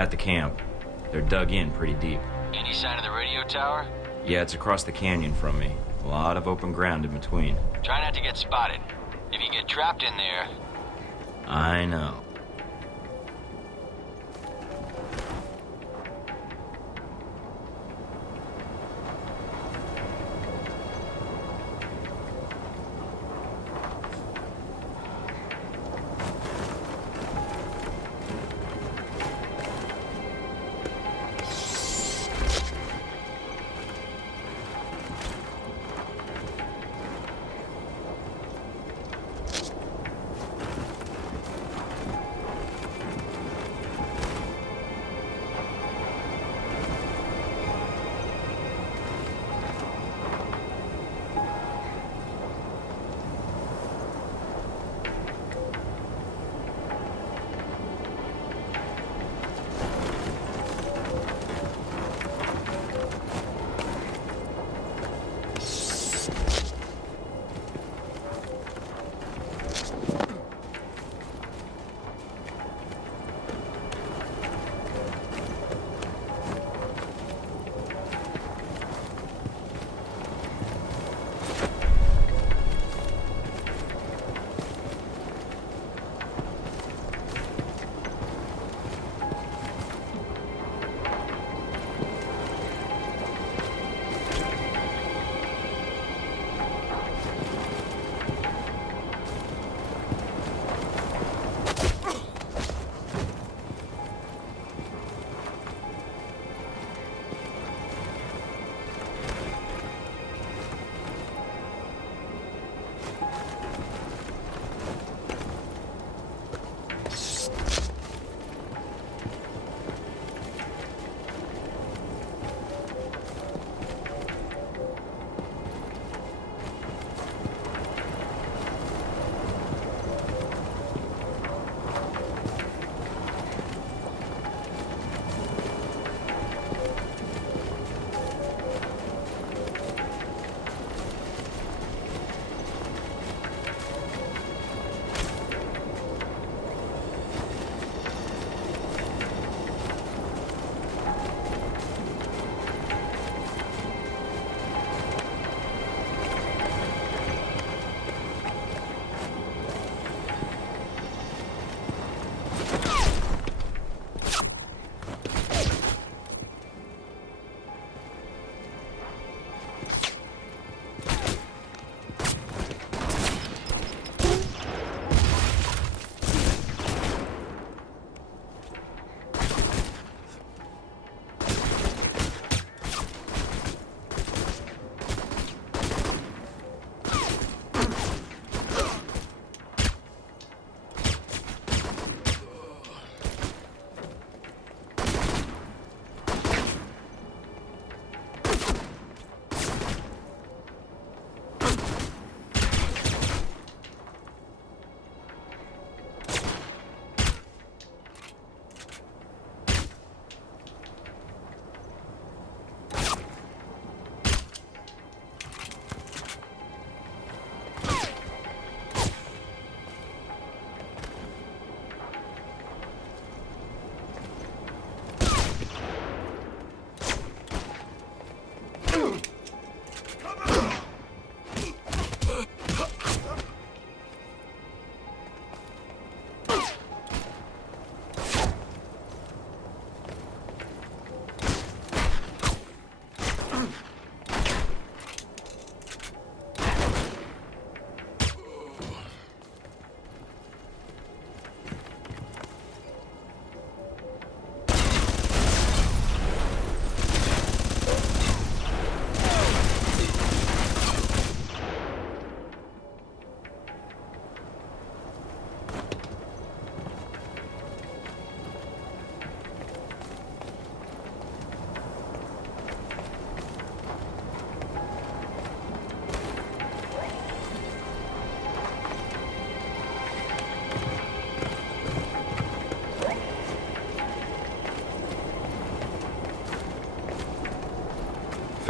At the camp. They're dug in pretty deep. Any sign of the radio tower? Yeah, it's across the canyon from me. A lot of open ground in between. Try not to get spotted. If you get trapped in there... I know.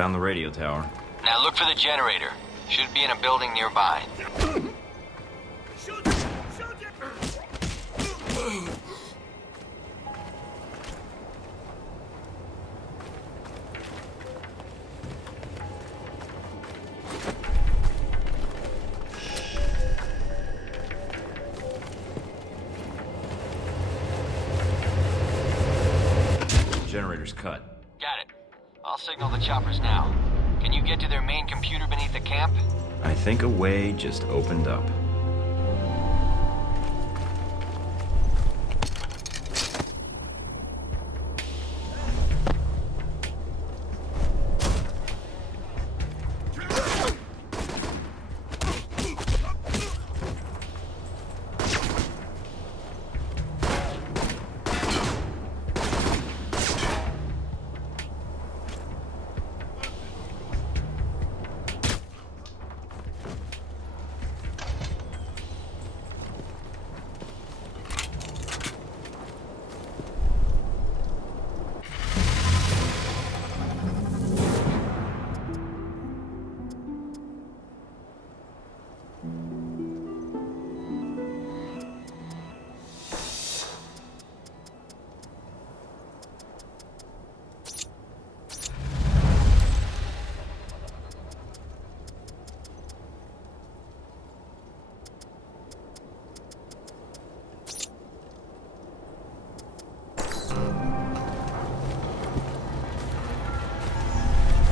Found the radio tower. Now look for the generator. Should be in a building nearby. choppers now. Can you get to their main computer beneath the camp? I think a way just opened up.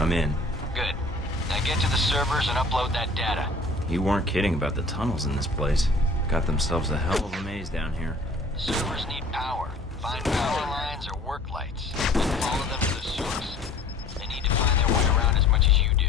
I'm in. Good. Now get to the servers and upload that data. You weren't kidding about the tunnels in this place. Got themselves a hell of a maze down here. Servers need power. Find power lines or work lights. And follow them to the source. They need to find their way around as much as you do.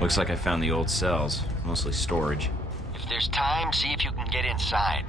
Looks like I found the old cells, mostly storage. If there's time, see if you can get inside.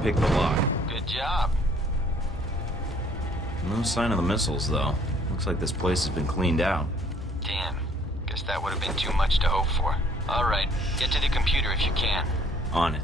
Pick the lock. Good job. No sign of the missiles, though. Looks like this place has been cleaned out. Damn. Guess that would have been too much to hope for. All right, get to the computer if you can. On it.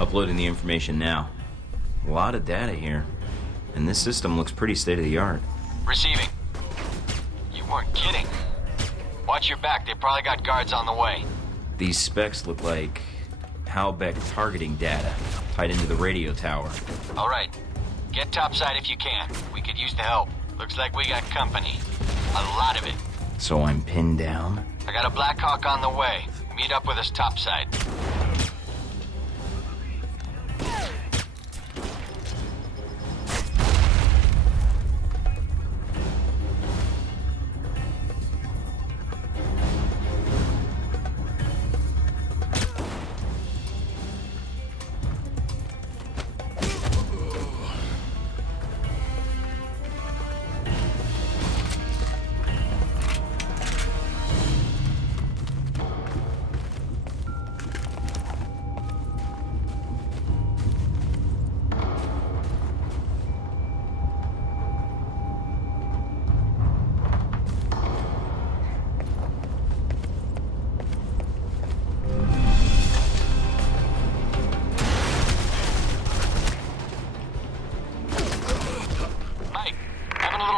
Uploading the information now. A lot of data here. And this system looks pretty state-of-the-art. Receiving. You weren't kidding. Watch your back, they probably got guards on the way. These specs look like Halbeck targeting data tied into the radio tower. All right, get topside if you can. We could use the help. Looks like we got company. A lot of it. So I'm pinned down? I got a Blackhawk on the way. Meet up with us topside.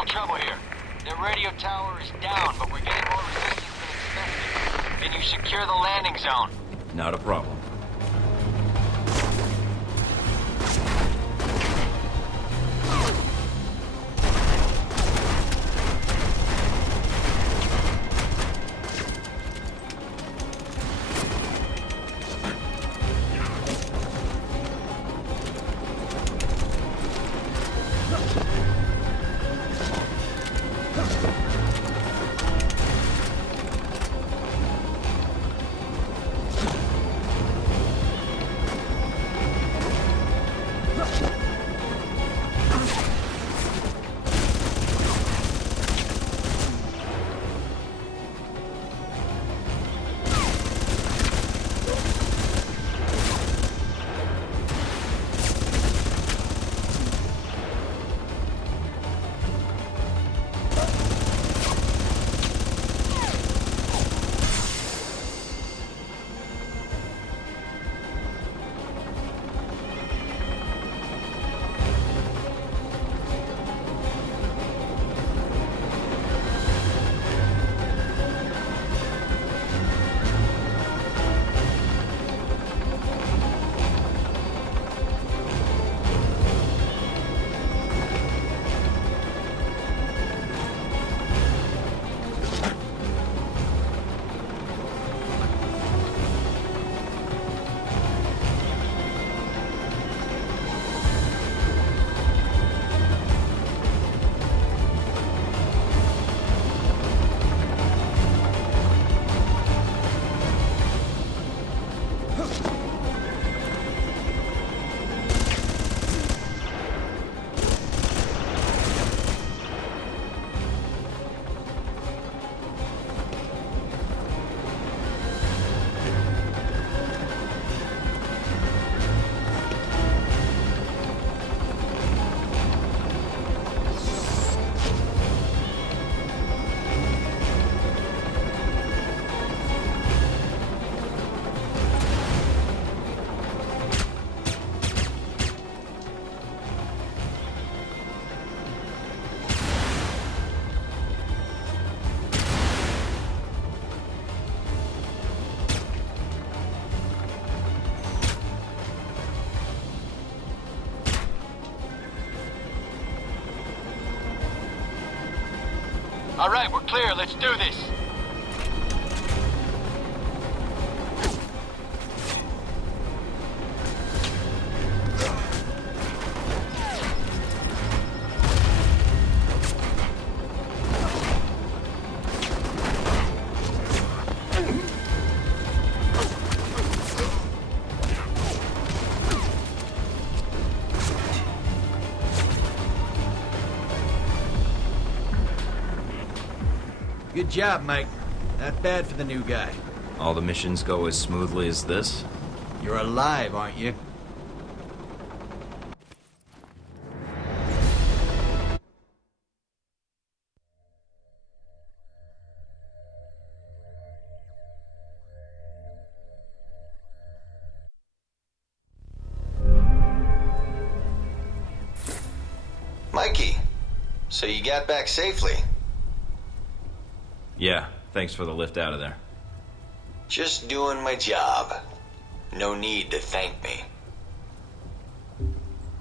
Trouble here. The radio tower is down, but we're getting more resistance than expected. Can you secure the landing zone? Not a problem. All right, we're clear. Let's do this. Good job, Mike. Not bad for the new guy. All the missions go as smoothly as this? You're alive, aren't you? Mikey, so you got back safely? Yeah, thanks for the lift out of there. Just doing my job. No need to thank me.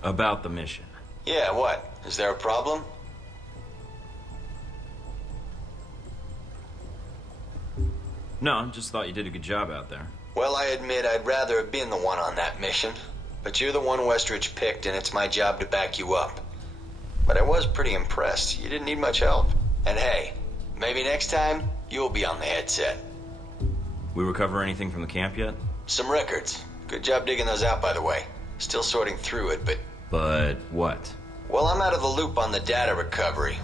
About the mission. Yeah, what? Is there a problem? No, just thought you did a good job out there. Well, I admit I'd rather have been the one on that mission. But you're the one Westridge picked, and it's my job to back you up. But I was pretty impressed. You didn't need much help. And hey, maybe next time, you'll be on the headset. We recover anything from the camp yet? Some records. Good job digging those out, by the way. Still sorting through it, but... But what? Well, I'm out of the loop on the data recovery.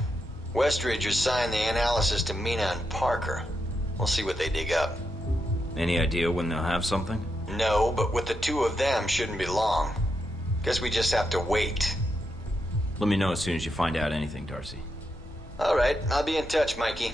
Westridge assigned the analysis to Mina and Parker. We'll see what they dig up. Any idea when they'll have something? No, but with the two of them, shouldn't be long. Guess we just have to wait. Let me know as soon as you find out anything, Darcy. All right, I'll be in touch, Mikey.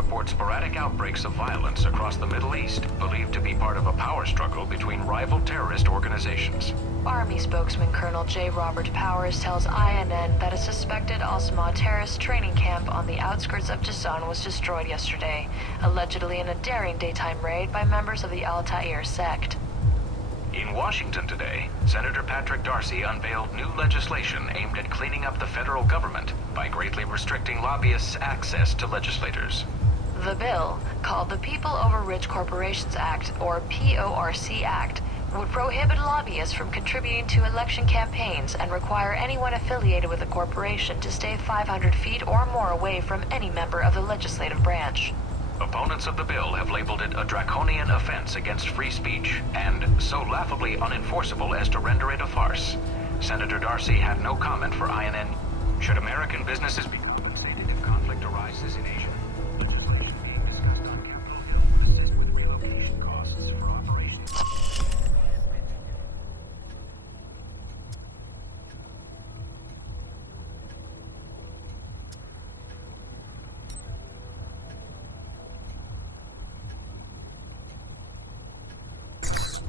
report sporadic outbreaks of violence across the Middle East, believed to be part of a power struggle between rival terrorist organizations. Army spokesman Colonel J. Robert Powers tells INN that a suspected Al-Samad terrorist training camp on the outskirts of Jason was destroyed yesterday, allegedly in a daring daytime raid by members of the Al-Ta'ir sect. In Washington today, Senator Patrick Darcy unveiled new legislation aimed at cleaning up the federal government by greatly restricting lobbyists' access to legislators. The bill, called the People Over Rich Corporations Act, or PORC Act, would prohibit lobbyists from contributing to election campaigns and require anyone affiliated with a corporation to stay 500 feet or more away from any member of the legislative branch. Opponents of the bill have labeled it a draconian offense against free speech and so laughably unenforceable as to render it a farce. Senator Darcy had no comment for INN. Should American businesses be compensated if conflict arises in Asia? Legislation being discussed on Capitol Hill would assist with relocation costs for operations.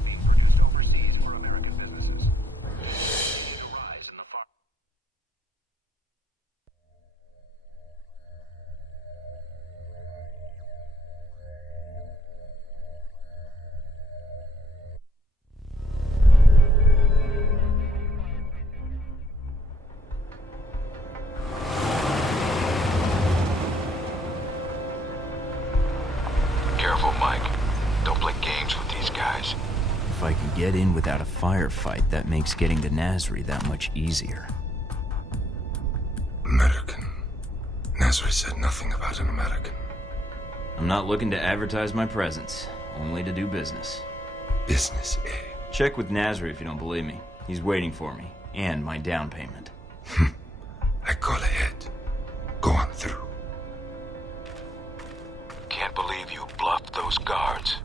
Being produced overseas for American businesses. A rise in the far. Careful, Mike. Don't play games with these guys. If I can get in without a firefight, that makes getting to Nasri that much easier. American. Nasri said nothing about an American. I'm not looking to advertise my presence, only to do business. Business, eh? Check with Nasri if you don't believe me. He's waiting for me, and my down payment. I call ahead. Go on through. Can't believe you bluffed those guards.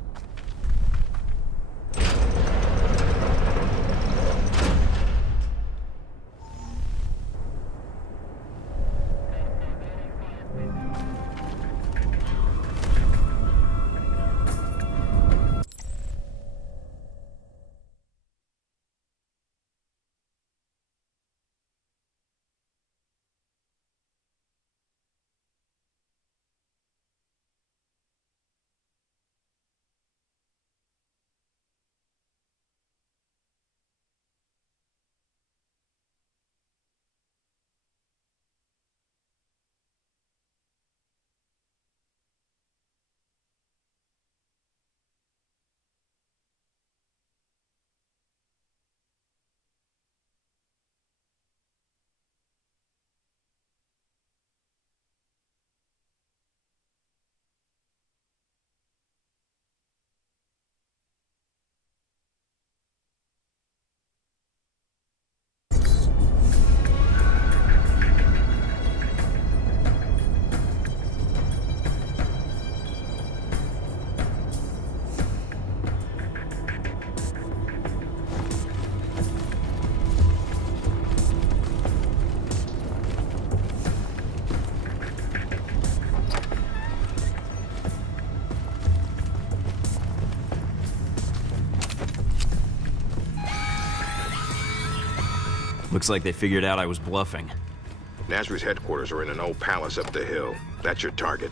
Looks like they figured out I was bluffing. Nasri's headquarters are in an old palace up the hill. That's your target.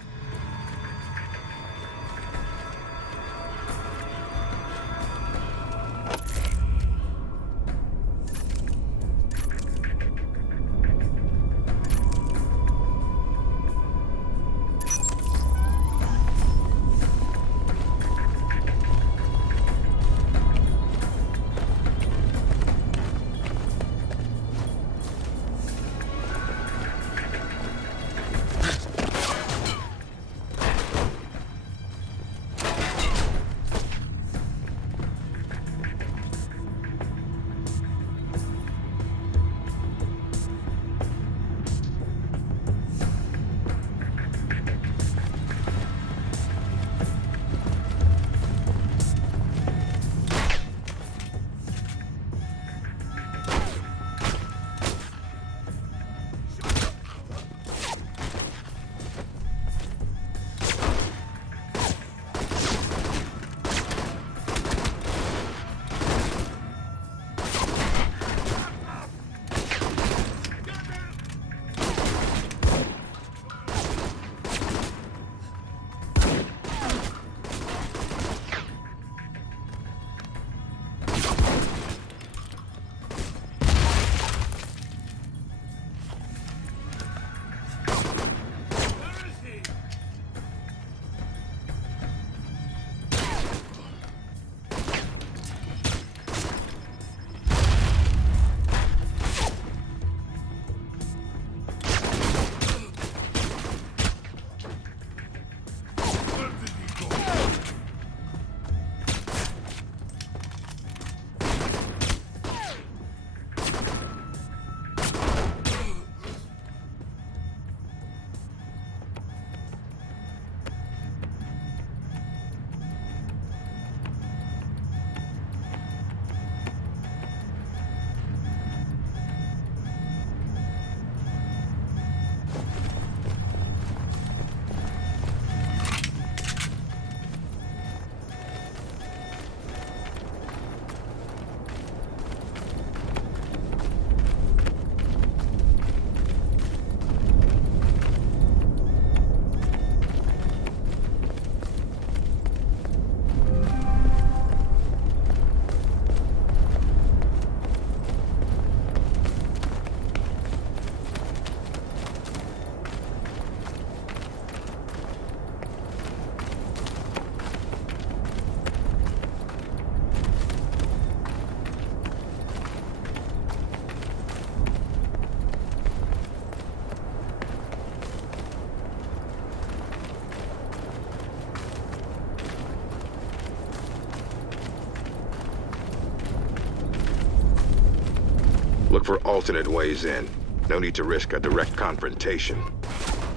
Look for alternate ways in. No need to risk a direct confrontation.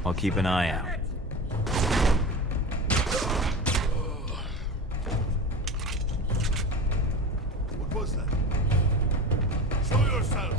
I'll keep an eye out. What was that? Show yourself!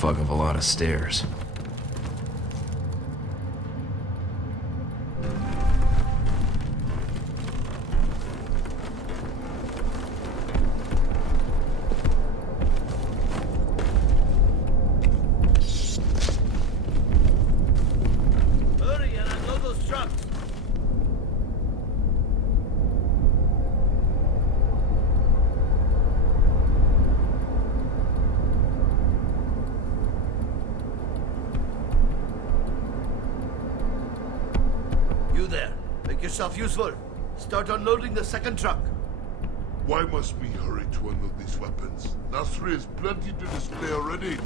Fuck of a lot of stairs. Hurry and unload those trucks! You there. Make yourself useful. Start unloading the second truck. Why must we hurry to unload these weapons? Nasri has plenty to display already.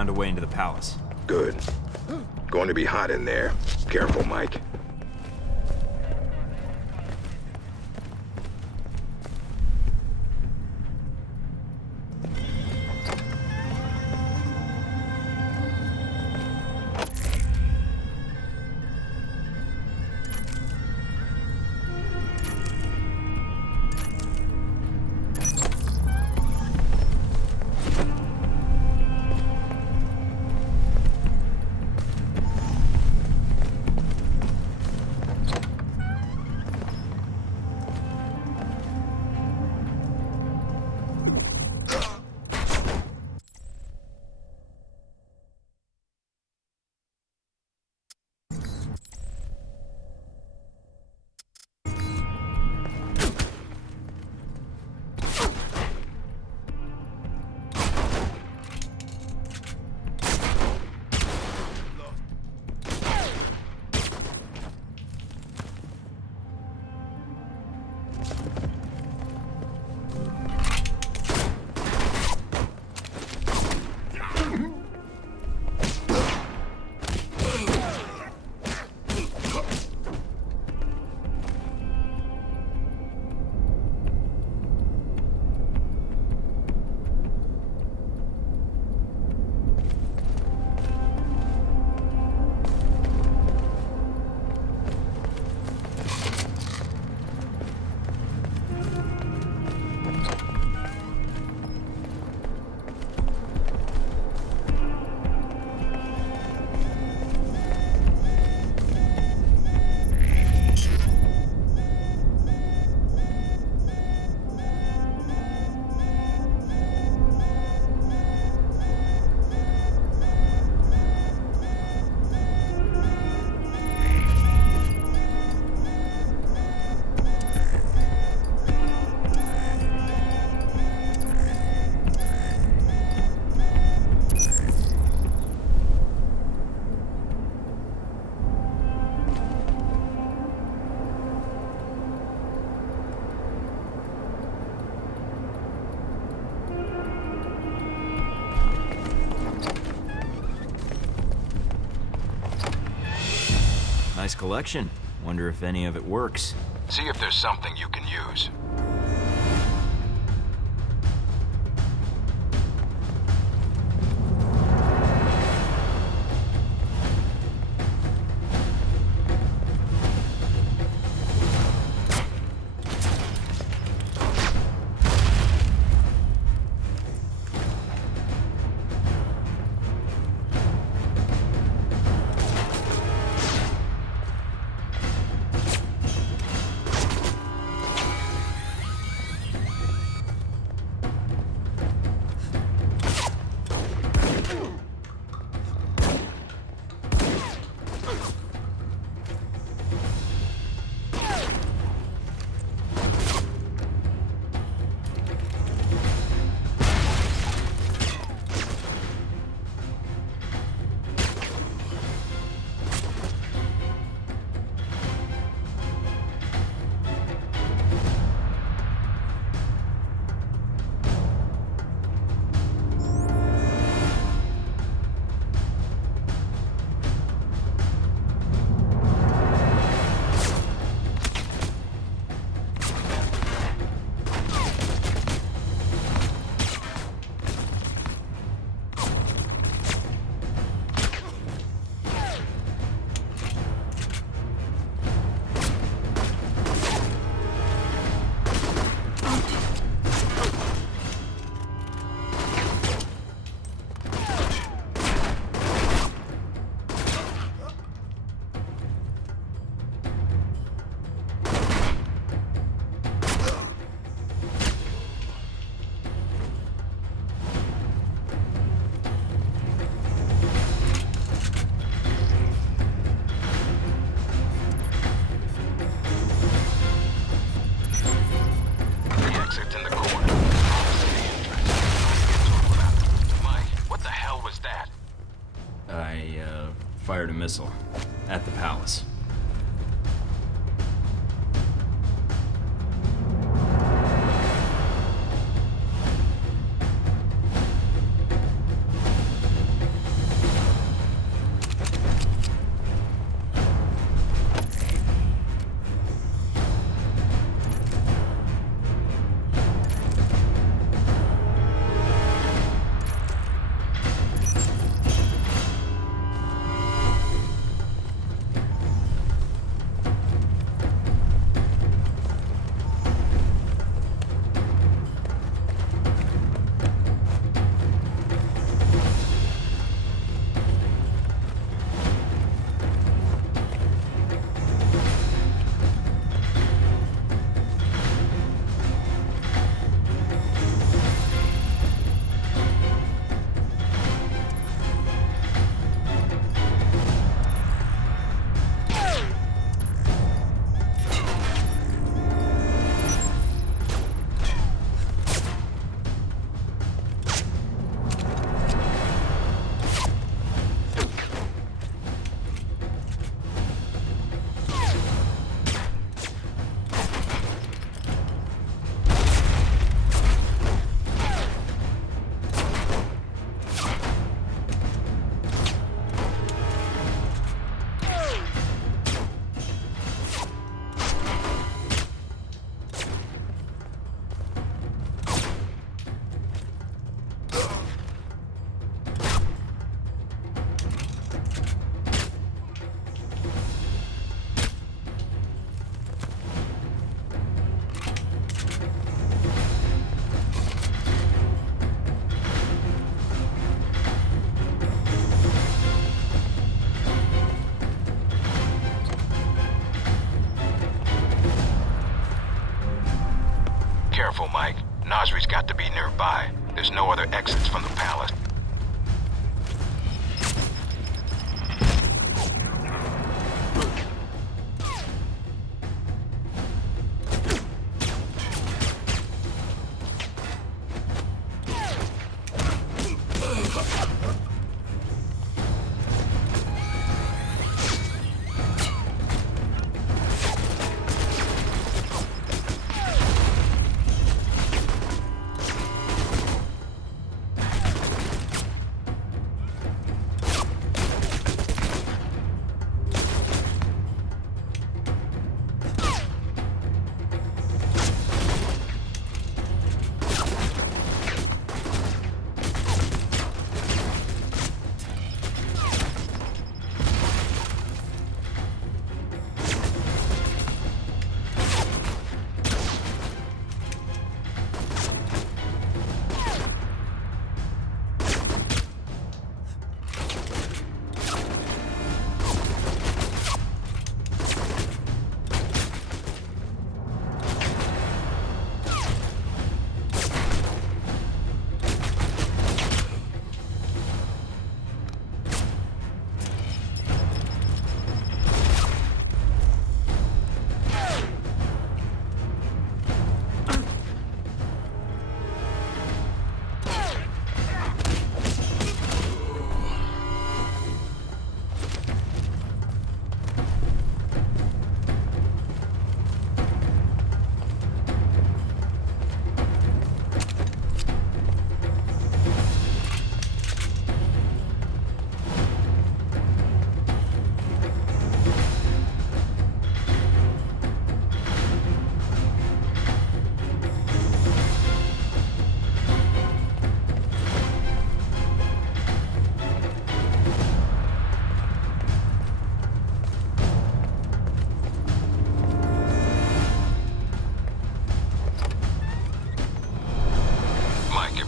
found a way into the palace. Good. Going to be hot in there. Careful, Mike. Nice collection. Wonder if any of it works. See if there's something you can use. Fired a missile at the palace. careful, Mike. Nasri's got to be nearby. There's no other exits from the palace.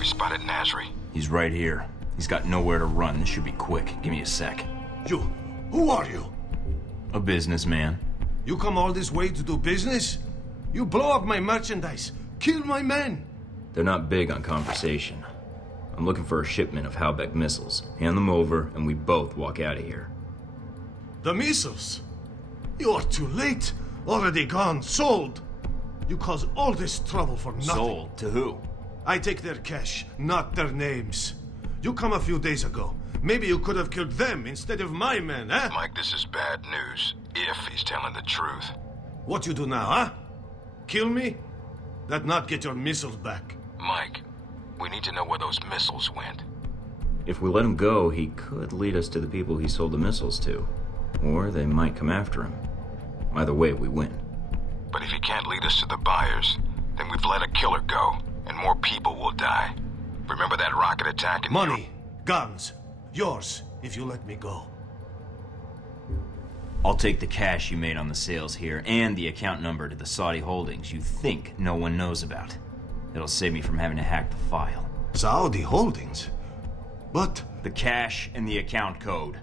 Spotted Nasri. He's right here. He's got nowhere to run. This should be quick. Give me a sec. Who are you? A businessman. You come all this way to do business? You blow up my merchandise, kill my men. They're not big on conversation. I'm looking for a shipment of Halbeck missiles. Hand them over, and we both walk out of here. The missiles? You're too late. Already gone. Sold. You caused all this trouble for nothing. Sold? To who? I take their cash, not their names. You come a few days ago. Maybe you could have killed them instead of my men, eh? Mike, this is bad news. If he's telling the truth. What you do now, huh? Kill me? That not get your missiles back. Mike, we need to know where those missiles went. If we let him go, he could lead us to the people he sold the missiles to. Or they might come after him. Either way, we win. But if he can't lead us to the buyers, then we've let a killer go. And more people will die. Remember that rocket attack in Money, guns, yours, if you let me go. I'll take the cash you made on the sales here and the account number to the Saudi holdings you think no one knows about. It'll save me from having to hack the file. Saudi holdings? But... The cash and the account code.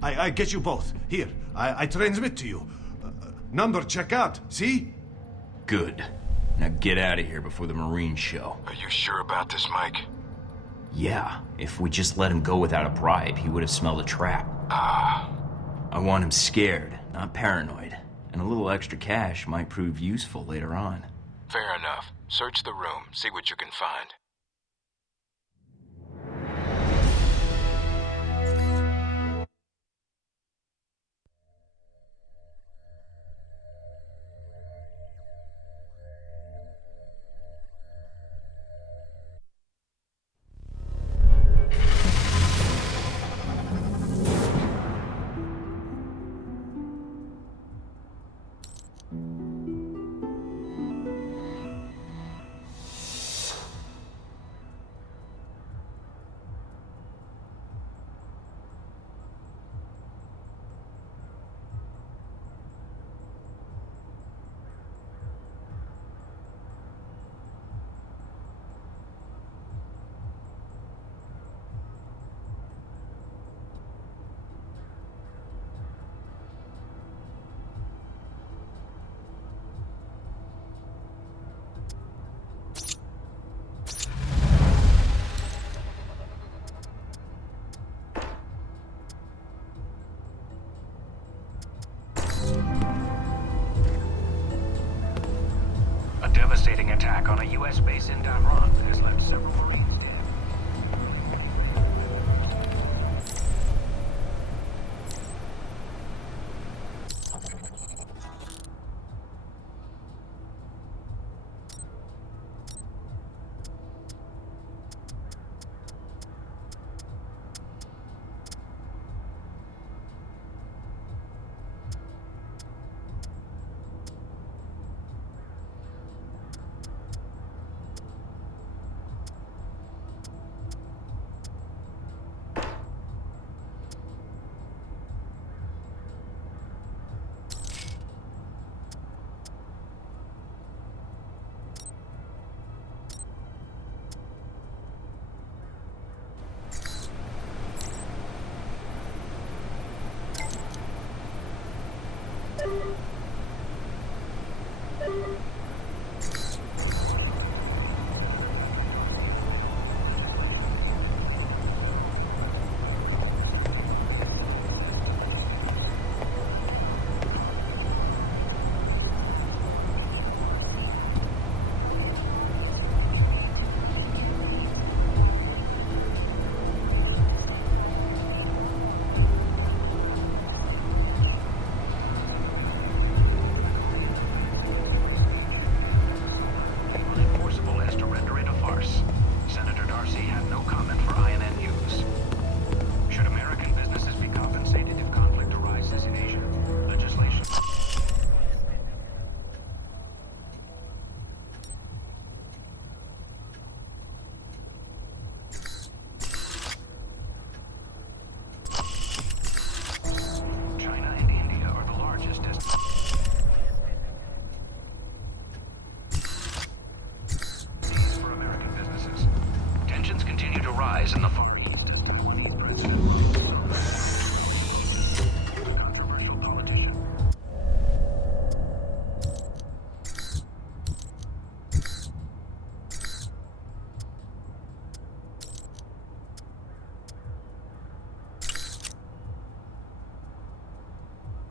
I get you both. Here, I transmit to you. Number check out, see? Good. Now get out of here before the Marines show. Are you sure about this, Mike? Yeah. If we just let him go without a bribe, he would have smelled a trap. I want him scared, not paranoid. And a little extra cash might prove useful later on. Fair enough. Search the room, see what you can find. attack on a U.S. base in Dahran has left several Marines dead. Unenforceable as to render it a farce. Senator Darcy had no comment for INN News. Should American businesses be compensated if conflict arises in Asia? Legislation. China and India are the largest for American businesses. Tensions continue to rise in the controversial politician.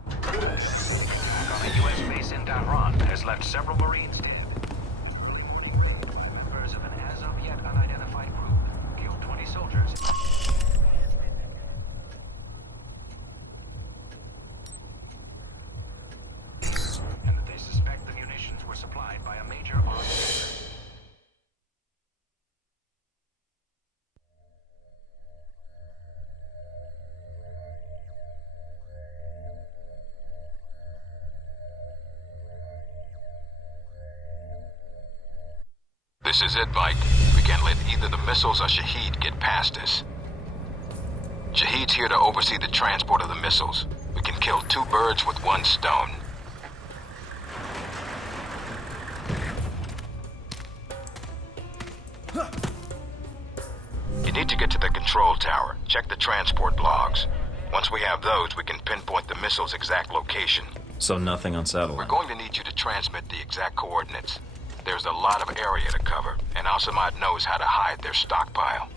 Attack on a U.S. base in Dahran has left several Marines dead. Members of an as-of-yet unidentified group killed 20 soldiers. And that they suspect the munitions were supplied by a major armed group. This is it, Mike. We can't let either the missiles or Shahid get past us. Shahid's here to oversee the transport of the missiles. We can kill two birds with one stone. You need to get to the control tower. Check the transport logs. Once we have those, we can pinpoint the missile's exact location. So nothing on satellite. We're going to need you to transmit the exact coordinates. There's a lot of area to cover, and Al-Samad knows how to hide their stockpile.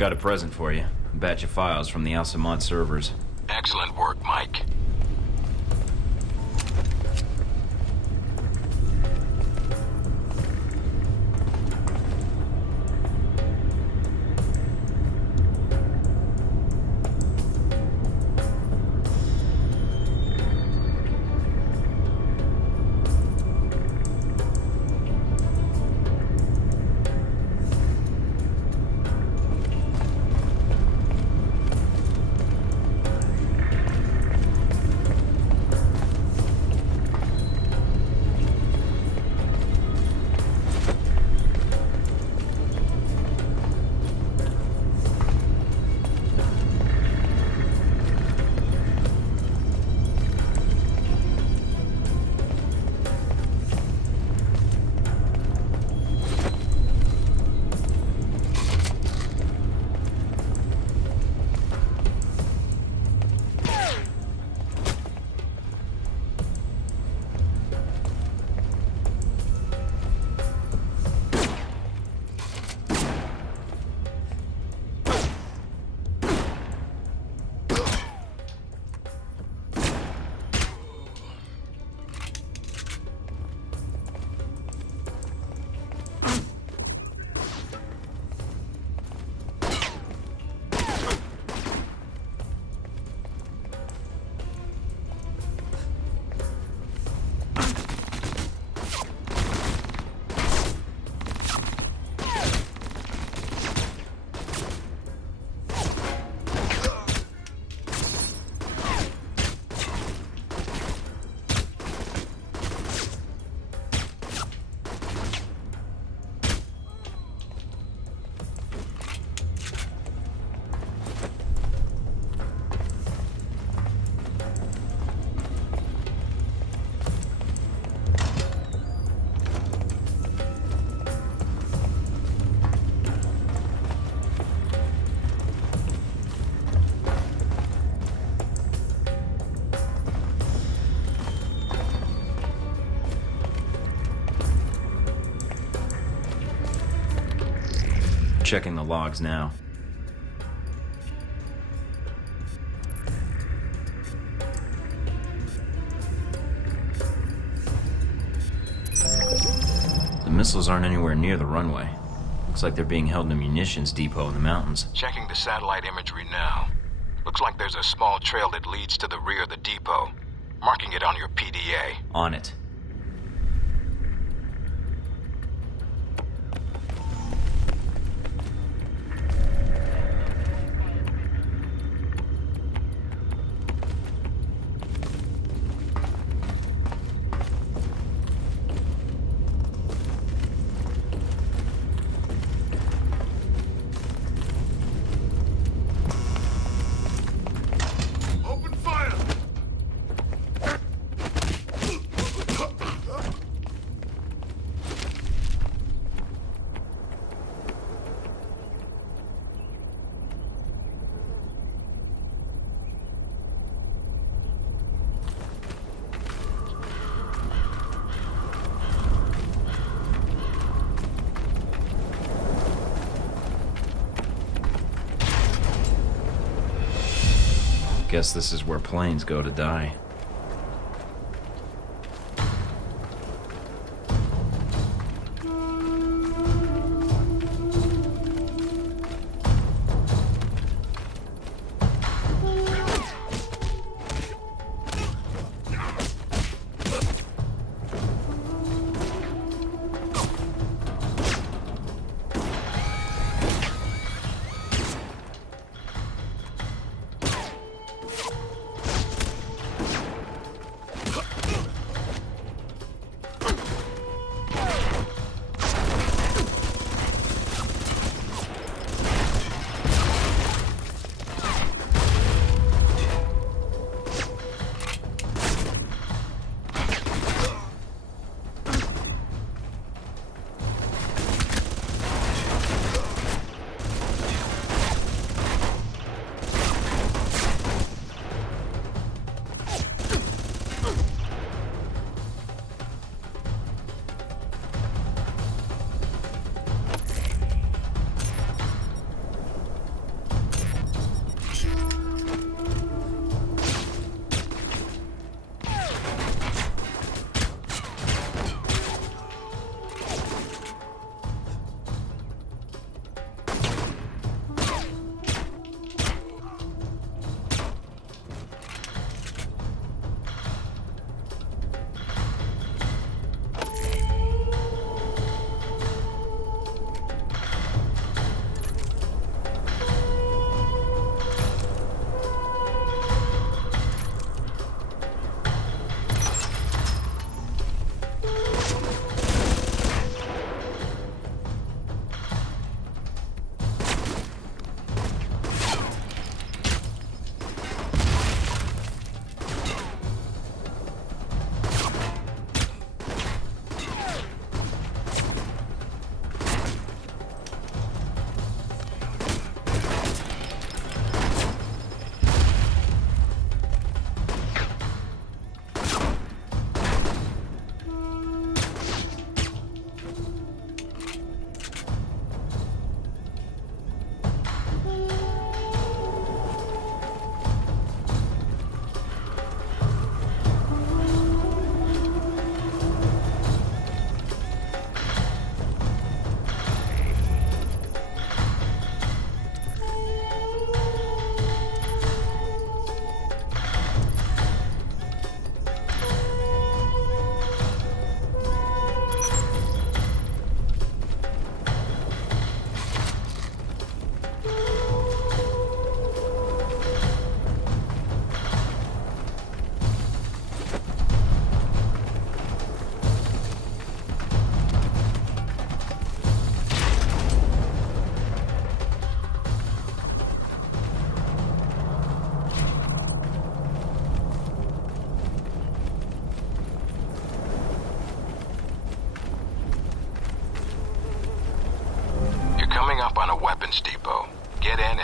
Got a present for you. A batch of files from the Al-Samad servers. Excellent work, Mike. Checking the logs now. The missiles aren't anywhere near the runway. Looks like they're being held in a munitions depot in the mountains. Checking the satellite imagery now. Looks like there's a small trail that leads to the rear of the depot. Marking it on your PDA. On it. Guess this is where planes go to die.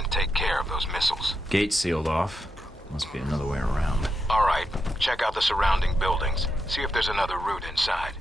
and take care of those missiles. Gate sealed off. Must be another way around. All right, check out the surrounding buildings. See if there's another route inside.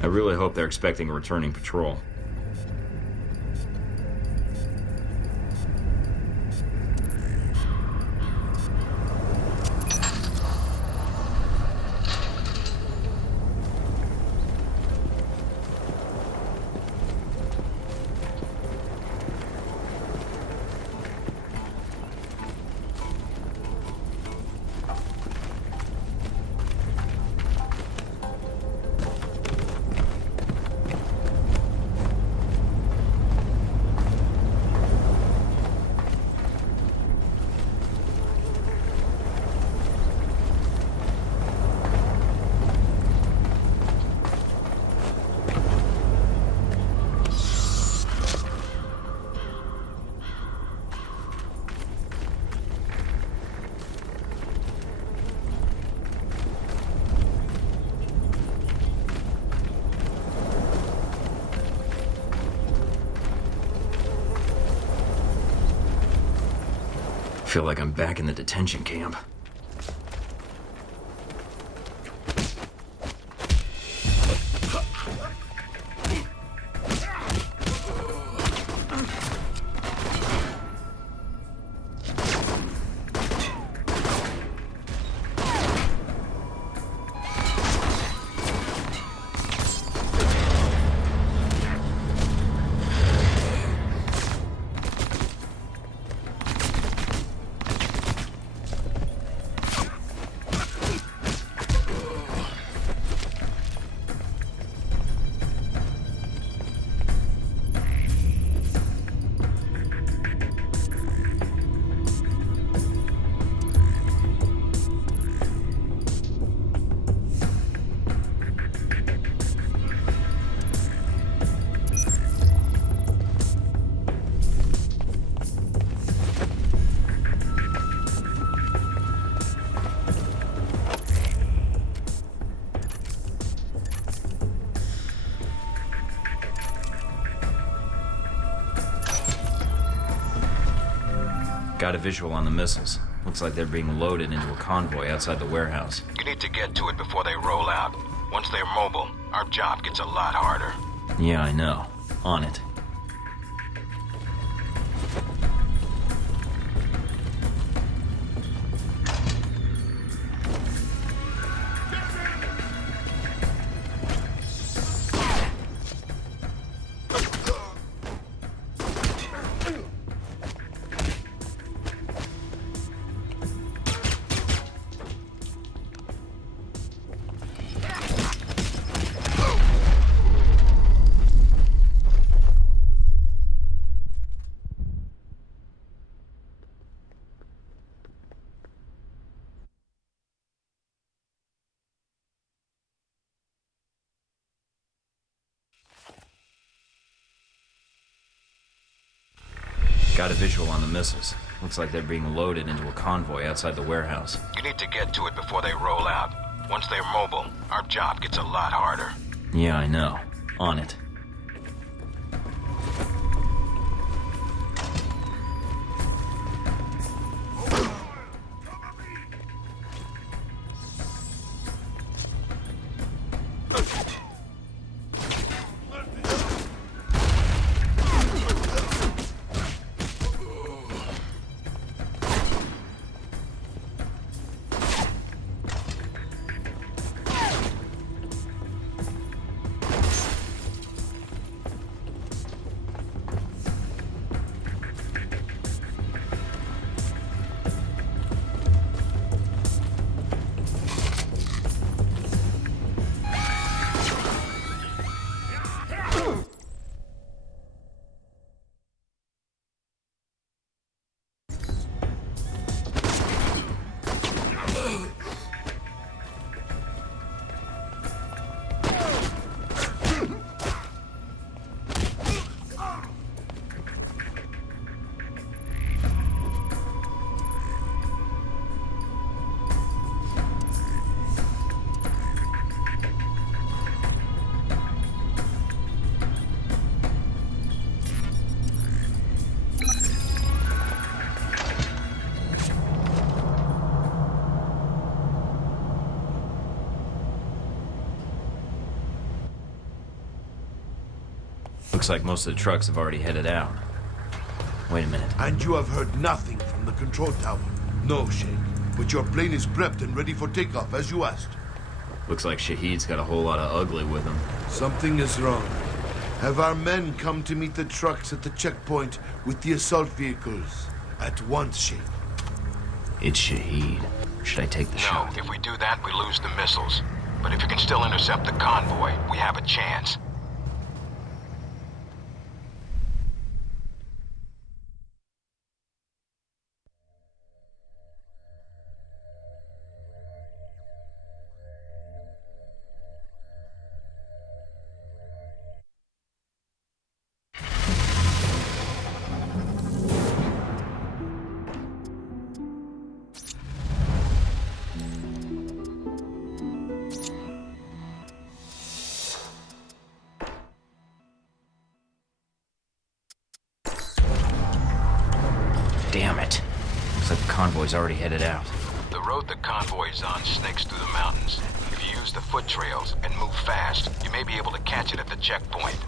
I really hope they're expecting a returning patrol. I feel like I'm back in the detention camp. Got a visual on the missiles. Looks like they're being loaded into a convoy outside the warehouse. You need to get to it before they roll out. Once they're mobile, our job gets a lot harder. Yeah, I know. On it. Got a visual on the missiles. Looks like they're being loaded into a convoy outside the warehouse. You need to get to it before they roll out. Once they're mobile, our job gets a lot harder. Yeah, I know. On it. Looks like most of the trucks have already headed out. Wait a minute. And you have heard nothing from the control tower? No, Sheikh. But your plane is prepped and ready for takeoff, as you asked. Looks like Shahid's got a whole lot of ugly with him. Something is wrong. Have our men come to meet the trucks at the checkpoint with the assault vehicles? At once, Sheikh. It's Shahid. Should I take the shot? No, if we do that, we lose the missiles. But if you can still intercept the convoy, we have a chance. Damn it. Looks like the convoy's already headed out. The road the convoy's on snakes through the mountains. If you use the foot trails and move fast, you may be able to catch it at the checkpoint.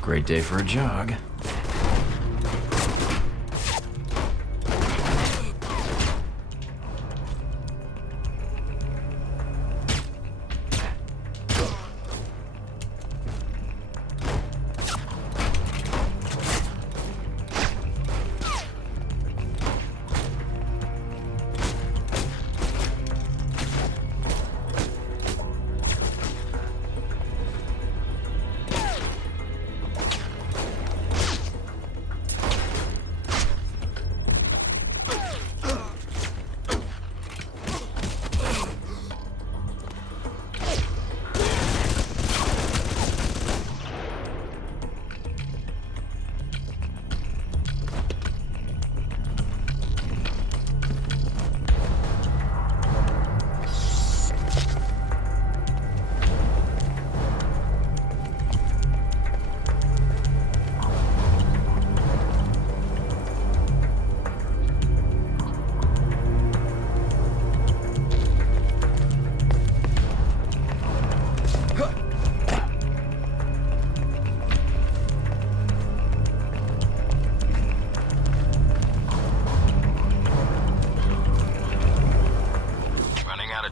Great day for a jog.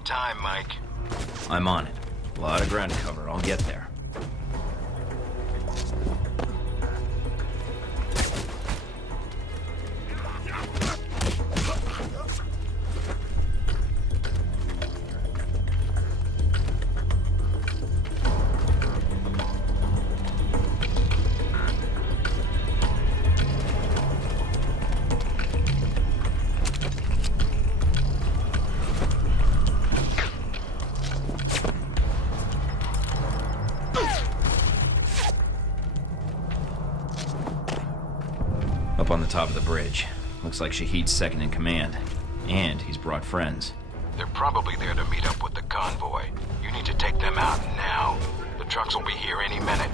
Time, Mike. I'm on it. A lot of ground to cover. I'll get there. Up on the top of the bridge. Looks like Shahid's second in command. And he's brought friends. They're probably there to meet up with the convoy. You need to take them out now. The trucks will be here any minute.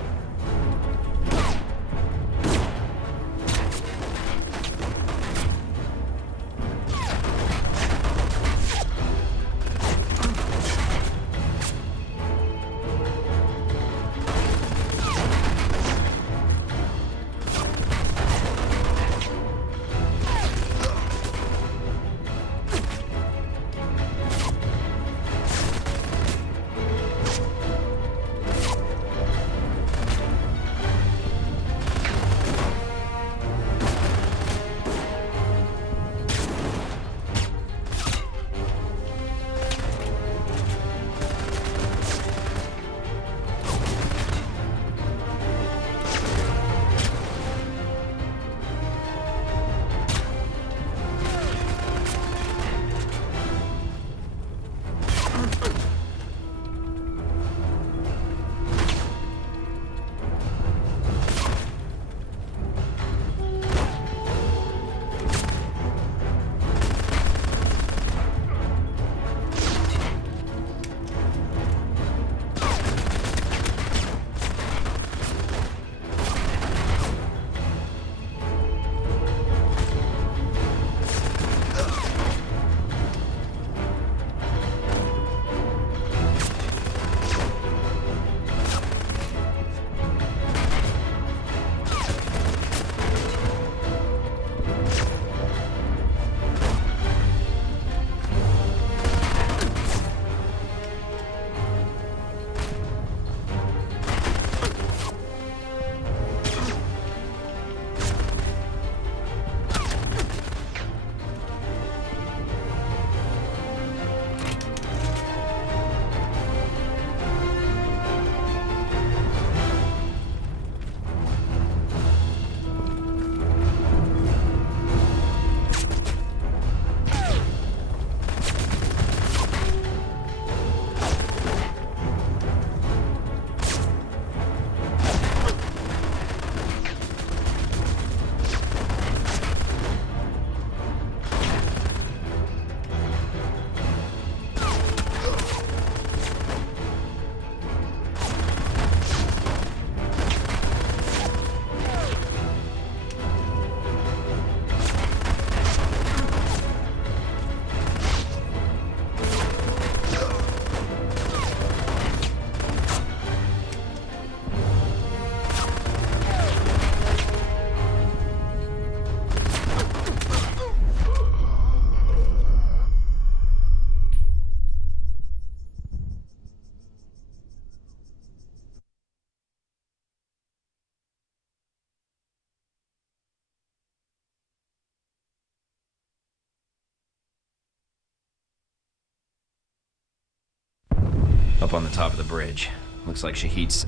Up on the top of the bridge. Looks like Shahid's...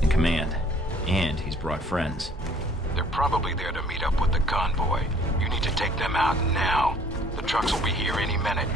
in command. And he's brought friends. They're probably there to meet up with the convoy. You need to take them out now. The trucks will be here any minute.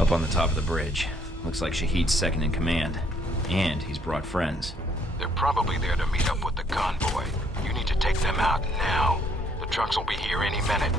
Up on the top of the bridge. Looks like Shahid's second in command. And he's brought friends. They're probably there to meet up with the convoy. You need to take them out now. The trucks will be here any minute.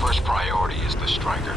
First priority is the Striker.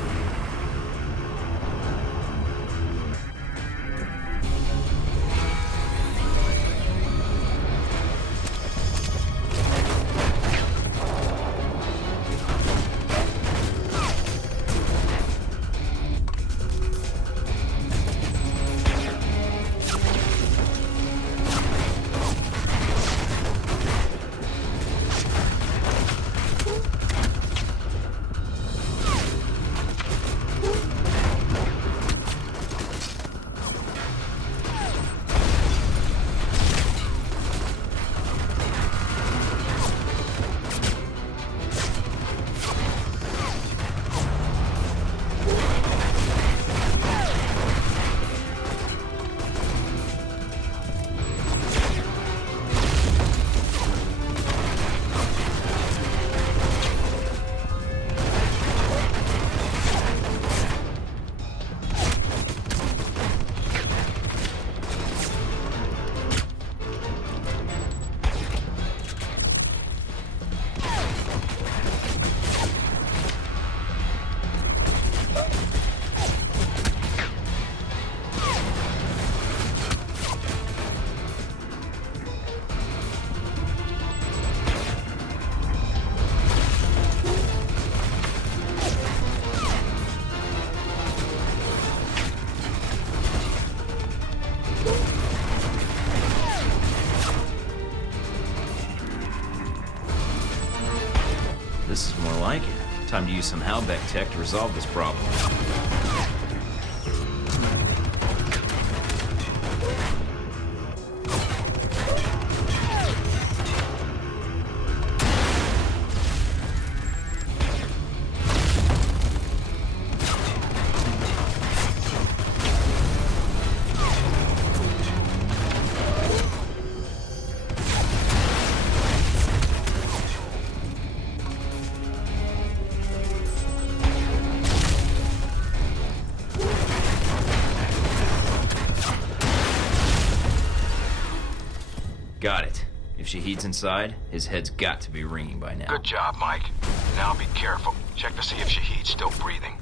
This is more like it. Time to use some Halbeck tech to resolve this problem. Got it. If Shahid's inside, his head's got to be ringing by now. Good job, Mike. Now be careful. Check to see if Shahid's still breathing.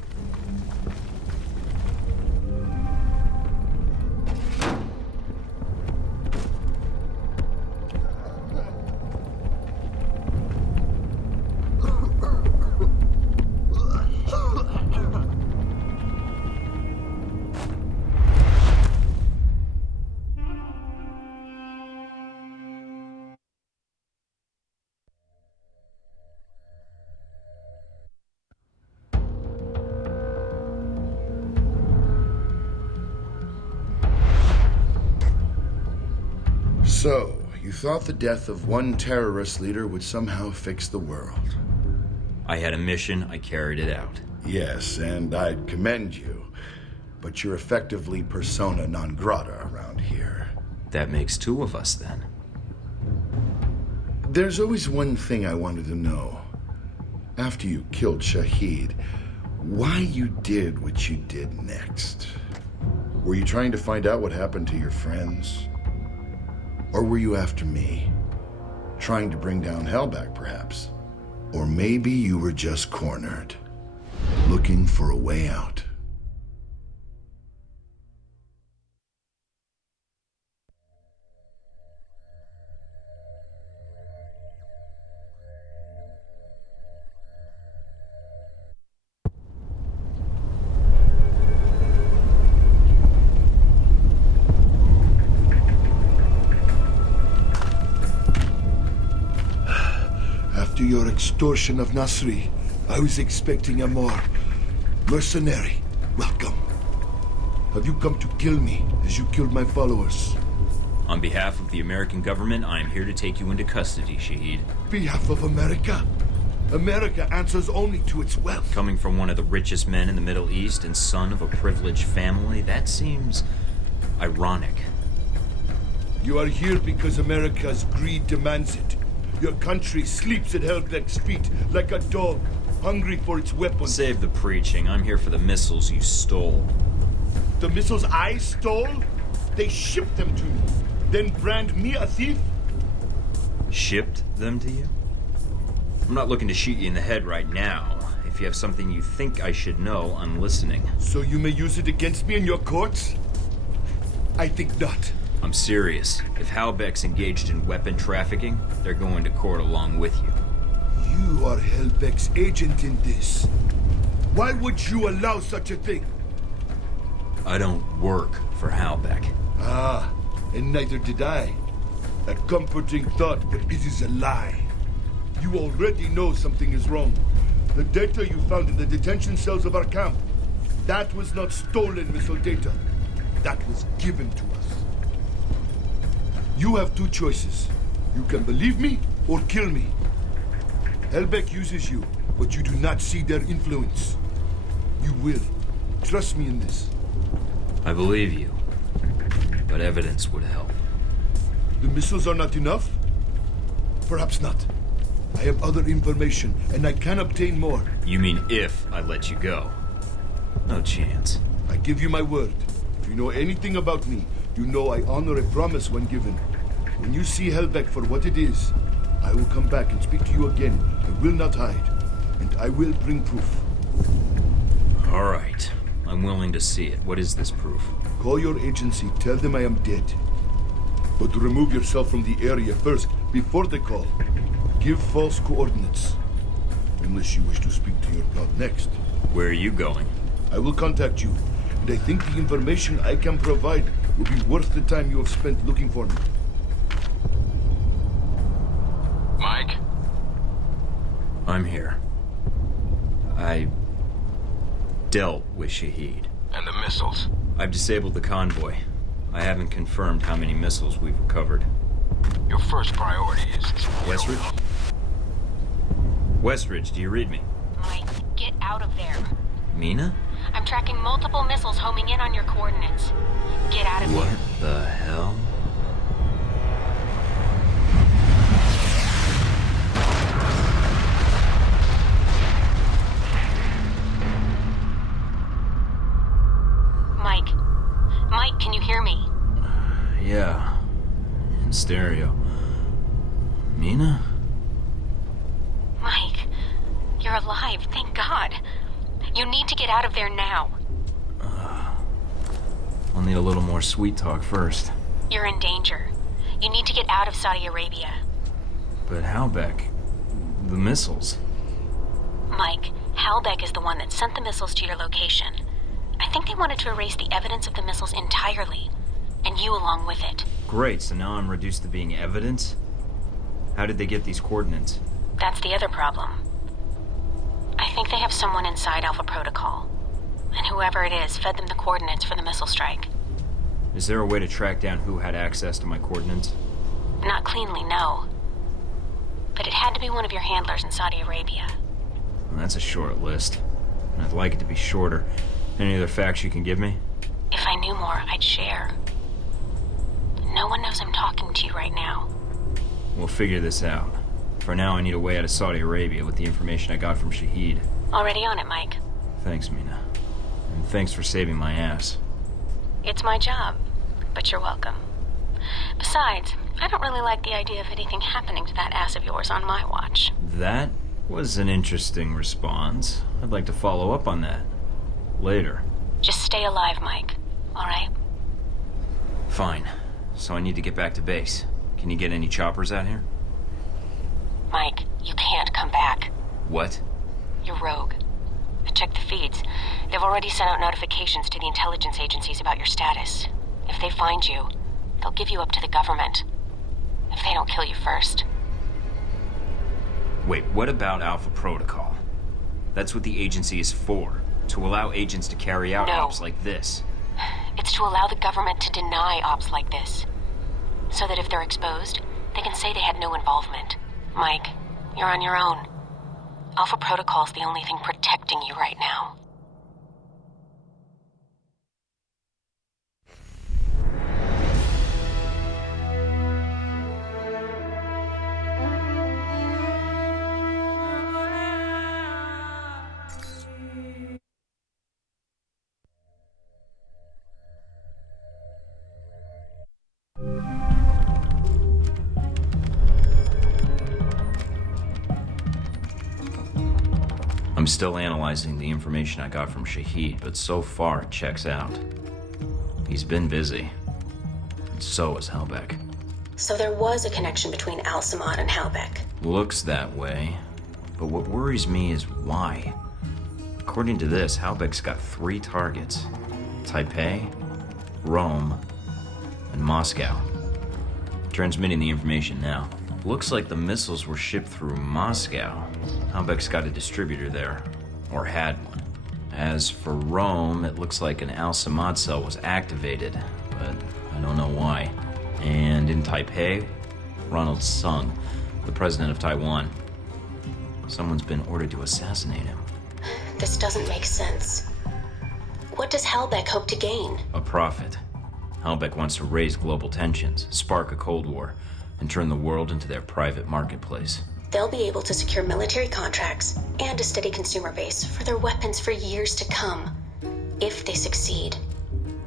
So, you thought the death of one terrorist leader would somehow fix the world. I had a mission, I carried it out. Yes, and I'd commend you. But you're effectively persona non grata around here. That makes two of us, then. There's always one thing I wanted to know. After you killed Shahid, why you did what you did next. Were you trying to find out what happened to your friends? Or were you after me? Trying to bring down Hellback, perhaps? Or maybe you were just cornered, looking for a way out. After your extortion of Nasri, I was expecting a more mercenary welcome. Have you come to kill me as you killed my followers? On behalf of the American government, I am here to take you into custody, Shahid. Behalf of America? America answers only to its wealth. Coming from one of the richest men in the Middle East and son of a privileged family, that seems ironic. You are here because America's greed demands it. Your country sleeps at Hellback's feet like a dog, hungry for its weapons. Save the preaching. I'm here for the missiles you stole. The missiles I stole? They shipped them to me. Then brand me a thief? Shipped them to you? I'm not looking to shoot you in the head right now. If you have something you think I should know, I'm listening. So you may use it against me in your courts? I think not. I'm serious. If Halbeck's engaged in weapon trafficking, they're going to court along with you. You are Hellback's agent in this. Why would you allow such a thing? I don't work for Halbeck. Ah, and neither did I. A comforting thought, but it is a lie. You already know something is wrong. The data you found in the detention cells of our camp, that was not stolen missile data. That was given to us. You have two choices. You can believe me or kill me. Hellback uses you, but you do not see their influence. You will. Trust me in this. I believe you, but evidence would help. The missiles are not enough? Perhaps not. I have other information, and I can obtain more. You mean if I let you go? No chance. I give you my word. If you know anything about me, you know I honor a promise when given. When you see Hellback for what it is, I will come back and speak to you again. I will not hide, and I will bring proof. All right. I'm willing to see it. What is this proof? Call your agency. Tell them I am dead. But remove yourself from the area first, before the call. Give false coordinates. Unless you wish to speak to your god next. Where are you going? I will contact you, and I think the information I can provide will be worth the time you have spent looking for me. Mike? I'm here. I dealt with Shahid. And the missiles? I've disabled the convoy. I haven't confirmed how many missiles we've recovered. Your first priority is... Westridge? Westridge, do you read me? Mike, get out of there. Mina? I'm tracking multiple missiles homing in on your coordinates. Get out of What here. the hell? Mike, can you hear me? Yeah. In stereo. Mina? Mike, you're alive, thank God. You need to get out of there now. I'll need a little more sweet talk first. You're in danger. You need to get out of Saudi Arabia. But Halbeck... the missiles... Mike, Halbeck is the one that sent the missiles to your location. I think they wanted to erase the evidence of the missiles entirely, and you along with it. Great, so now I'm reduced to being evidence? How did they get these coordinates? That's the other problem. I think they have someone inside Alpha Protocol, and whoever it is fed them the coordinates for the missile strike. Is there a way to track down who had access to my coordinates? Not cleanly, no. But it had to be one of your handlers in Saudi Arabia. Well, that's a short list. And I'd like it to be shorter. Any other facts you can give me? If I knew more, I'd share. No one knows I'm talking to you right now. We'll figure this out. For now, I need a way out of Saudi Arabia with the information I got from Shahid. Already on it, Mike. Thanks, Mina. And thanks for saving my ass. It's my job, but you're welcome. Besides, I don't really like the idea of anything happening to that ass of yours on my watch. That was an interesting response. I'd like to follow up on that. Later. Just stay alive, Mike. All right? Fine. So I need to get back to base. Can you get any choppers out here? Mike, you can't come back. What? You're rogue. I checked the feeds. They've already sent out notifications to the intelligence agencies about your status. If they find you, they'll give you up to the government. If they don't kill you first. Wait, what about Alpha Protocol? That's what the agency is for. To allow agents to carry out ops like this. It's to allow the government to deny ops like this. So that if they're exposed, they can say they had no involvement. Mike, you're on your own. Alpha Protocol's the only thing protecting you right now. I'm still analyzing the information I got from Shahid, but so far it checks out. He's been busy. And so is Halbeck. So there was a connection between Al-Samad and Halbeck. Looks that way. But what worries me is why. According to this, Halbeck's got 3 targets. Taipei, Rome, and Moscow. Transmitting the information now. Looks like the missiles were shipped through Moscow. Halbeck's got a distributor there. Or had one. As for Rome, it looks like an Al-Samad cell was activated, but I don't know why. And in Taipei, Ronald Sung, the president of Taiwan. Someone's been ordered to assassinate him. This doesn't make sense. What does Halbeck hope to gain? A profit. Halbeck wants to raise global tensions, spark a Cold War, and turn the world into their private marketplace. They'll be able to secure military contracts and a steady consumer base for their weapons for years to come, if they succeed.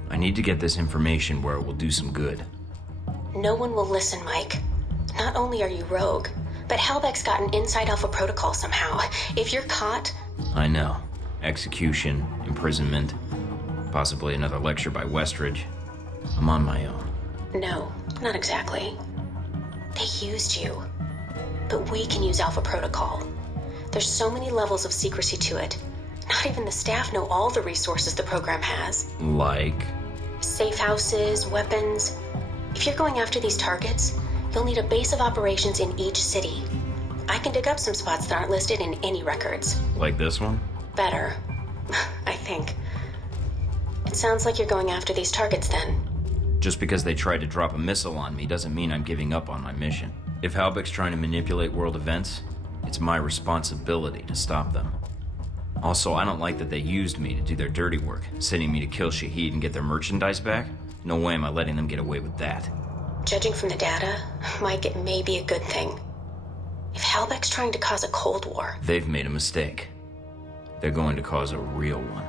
I need to get this information where it will do some good. No one will listen, Mike. Not only are you rogue, but Halbeck's got an inside Alpha Protocol somehow. If you're caught... I know. Execution, imprisonment, possibly another lecture by Westridge. I'm on my own. No, not exactly. They used you. But we can use Alpha Protocol. There's so many levels of secrecy to it. Not even the staff know all the resources the program has. Like? Safe houses, weapons. If you're going after these targets, you'll need a base of operations in each city. I can dig up some spots that aren't listed in any records. Like this one? Better. I think. It sounds like you're going after these targets then. Just because they tried to drop a missile on me doesn't mean I'm giving up on my mission. If Halbeck's trying to manipulate world events, it's my responsibility to stop them. Also, I don't like that they used me to do their dirty work, sending me to kill Shahid and get their merchandise back. No way am I letting them get away with that. Judging from the data, Mike, it may be a good thing. If Halbeck's trying to cause a Cold War... They've made a mistake. They're going to cause a real one.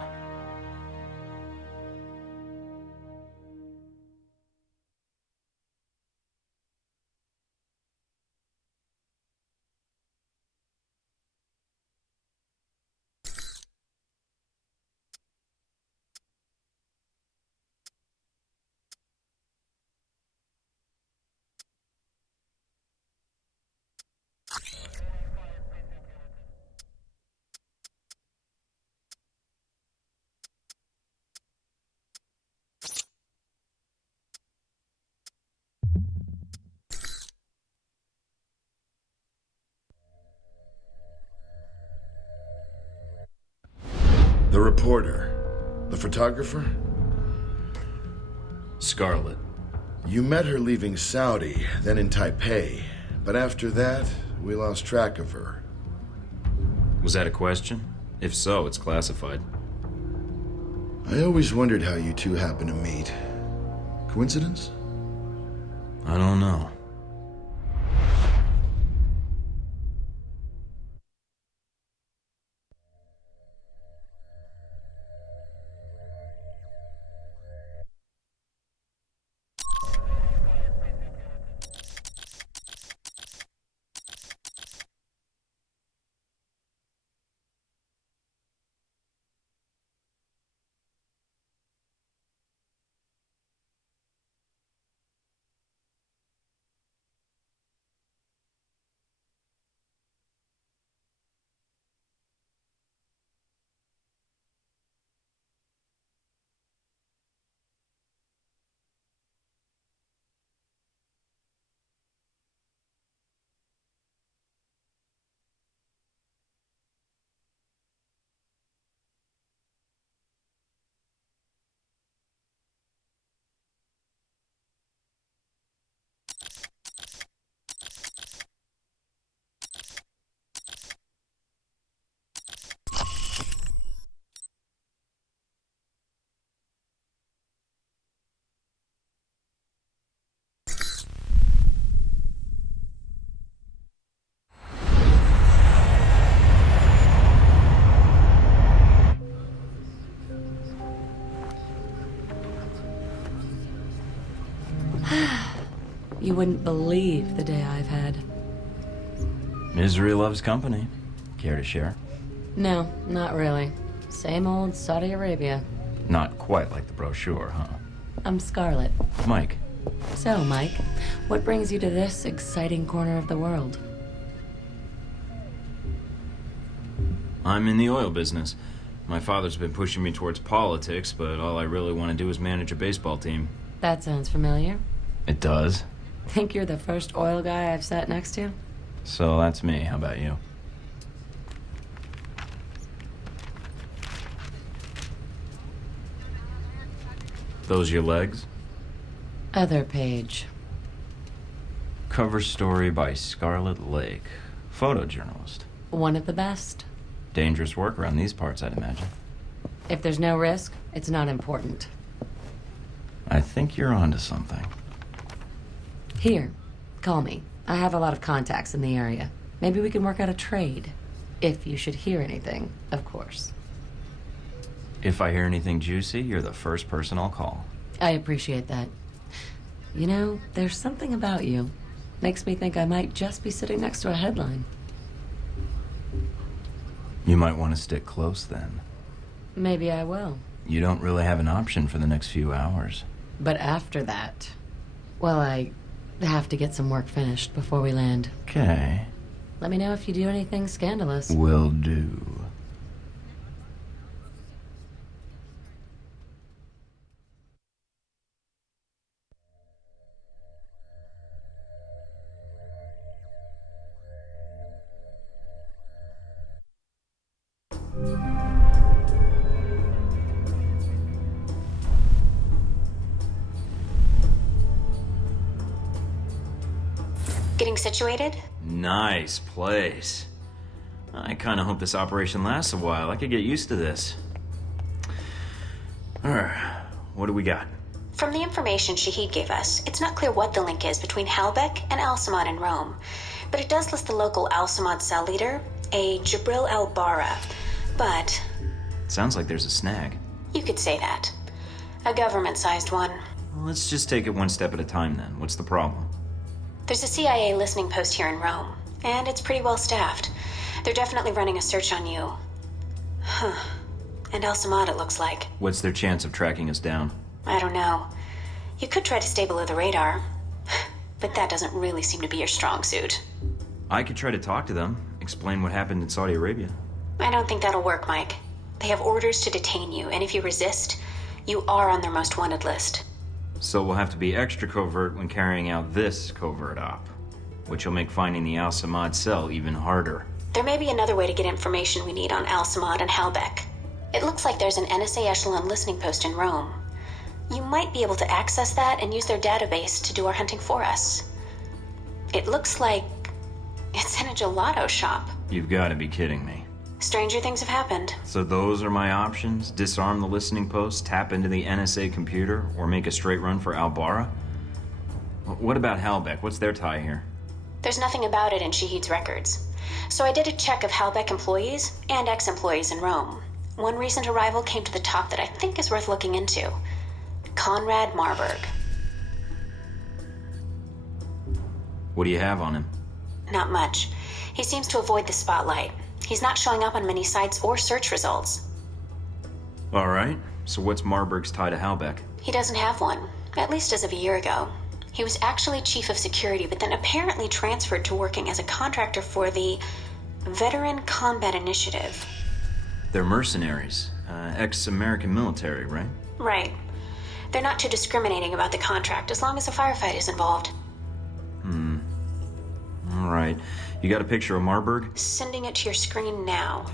reporter. The photographer? Scarlet. You met her leaving Saudi, then in Taipei. But after that, we lost track of her. Was that a question? If so, it's classified. I always wondered how you two happened to meet. Coincidence? I don't know. You wouldn't believe the day I've had. Misery loves company. Care to share? No, not really. Same old Saudi Arabia. Not quite like the brochure, huh? I'm Scarlet. Mike. So, Mike, what brings you to this exciting corner of the world? I'm in the oil business. My father's been pushing me towards politics, but all I really want to do is manage a baseball team. That sounds familiar. It does? Think you're the first oil guy I've sat next to? So that's me. How about you? Those your legs? Other page. Cover story by Scarlet Lake. Photojournalist. One of the best. Dangerous work around these parts, I'd imagine. If there's no risk, it's not important. I think you're onto something. Here, call me. I have a lot of contacts in the area. Maybe we can work out a trade. If you should hear anything, of course. If I hear anything juicy, you're the first person I'll call. I appreciate that. You know, there's something about you. Makes me think I might just be sitting next to a headline. You might want to stick close then. Maybe I will. You don't really have an option for the next few hours. But after that, well, I have to get some work finished before we land. Okay. Let me know if you do anything scandalous. Will do. Getting situated? Nice place. I kind of hope this operation lasts a while. I could get used to this. What do we got? From the information Shahid gave us, it's not clear what the link is between Halbech and Al-Samad in Rome. But it does list the local Al-Samad cell leader, a Jibril al-Bara. But... Sounds like there's a snag. You could say that. A government-sized one. Well, let's just take it one step at a time then. What's the problem? There's a CIA listening post here in Rome, and it's pretty well staffed. They're definitely running a search on you. Huh. And Al-Samad, it looks like. What's their chance of tracking us down? I don't know. You could try to stay below the radar, but that doesn't really seem to be your strong suit. I could try to talk to them, explain what happened in Saudi Arabia. I don't think that'll work, Mike. They have orders to detain you, and if you resist, you are on their most wanted list. So we'll have to be extra covert when carrying out this covert op, which will make finding the Al-Samad cell even harder. There may be another way to get information we need on Al-Samad and Halbech. It looks like there's an NSA Echelon listening post in Rome. You might be able to access that and use their database to do our hunting for us. It looks like it's in a gelato shop. You've got to be kidding me. Stranger things have happened. So those are my options? Disarm the listening post, tap into the NSA computer, or make a straight run for Albara? What about Halbeck? What's their tie here? There's nothing about it in Shahid's records. So I did a check of Halbeck employees and ex-employees in Rome. One recent arrival came to the top that I think is worth looking into. Conrad Marburg. What do you have on him? Not much. He seems to avoid the spotlight. He's not showing up on many sites or search results. All right. So what's Marburg's tie to Halbeck? He doesn't have one, at least as of a year ago. He was actually chief of security, but then apparently transferred to working as a contractor for the Veteran Combat Initiative. They're mercenaries. Ex-American military, right? Right. They're not too discriminating about the contract as long as a firefight is involved. All right. You got a picture of Marburg? Sending it to your screen now.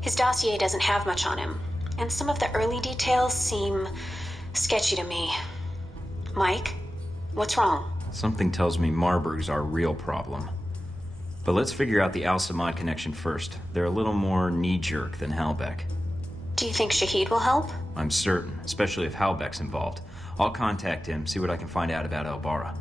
His dossier doesn't have much on him, and some of the early details seem sketchy to me. Mike, what's wrong? Something tells me Marburg's our real problem. But let's figure out the Al-Samad connection first. They're a little more knee-jerk than Halbeck. Do you think Shahid will help? I'm certain, especially if Halbeck's involved. I'll contact him, see what I can find out about Albara.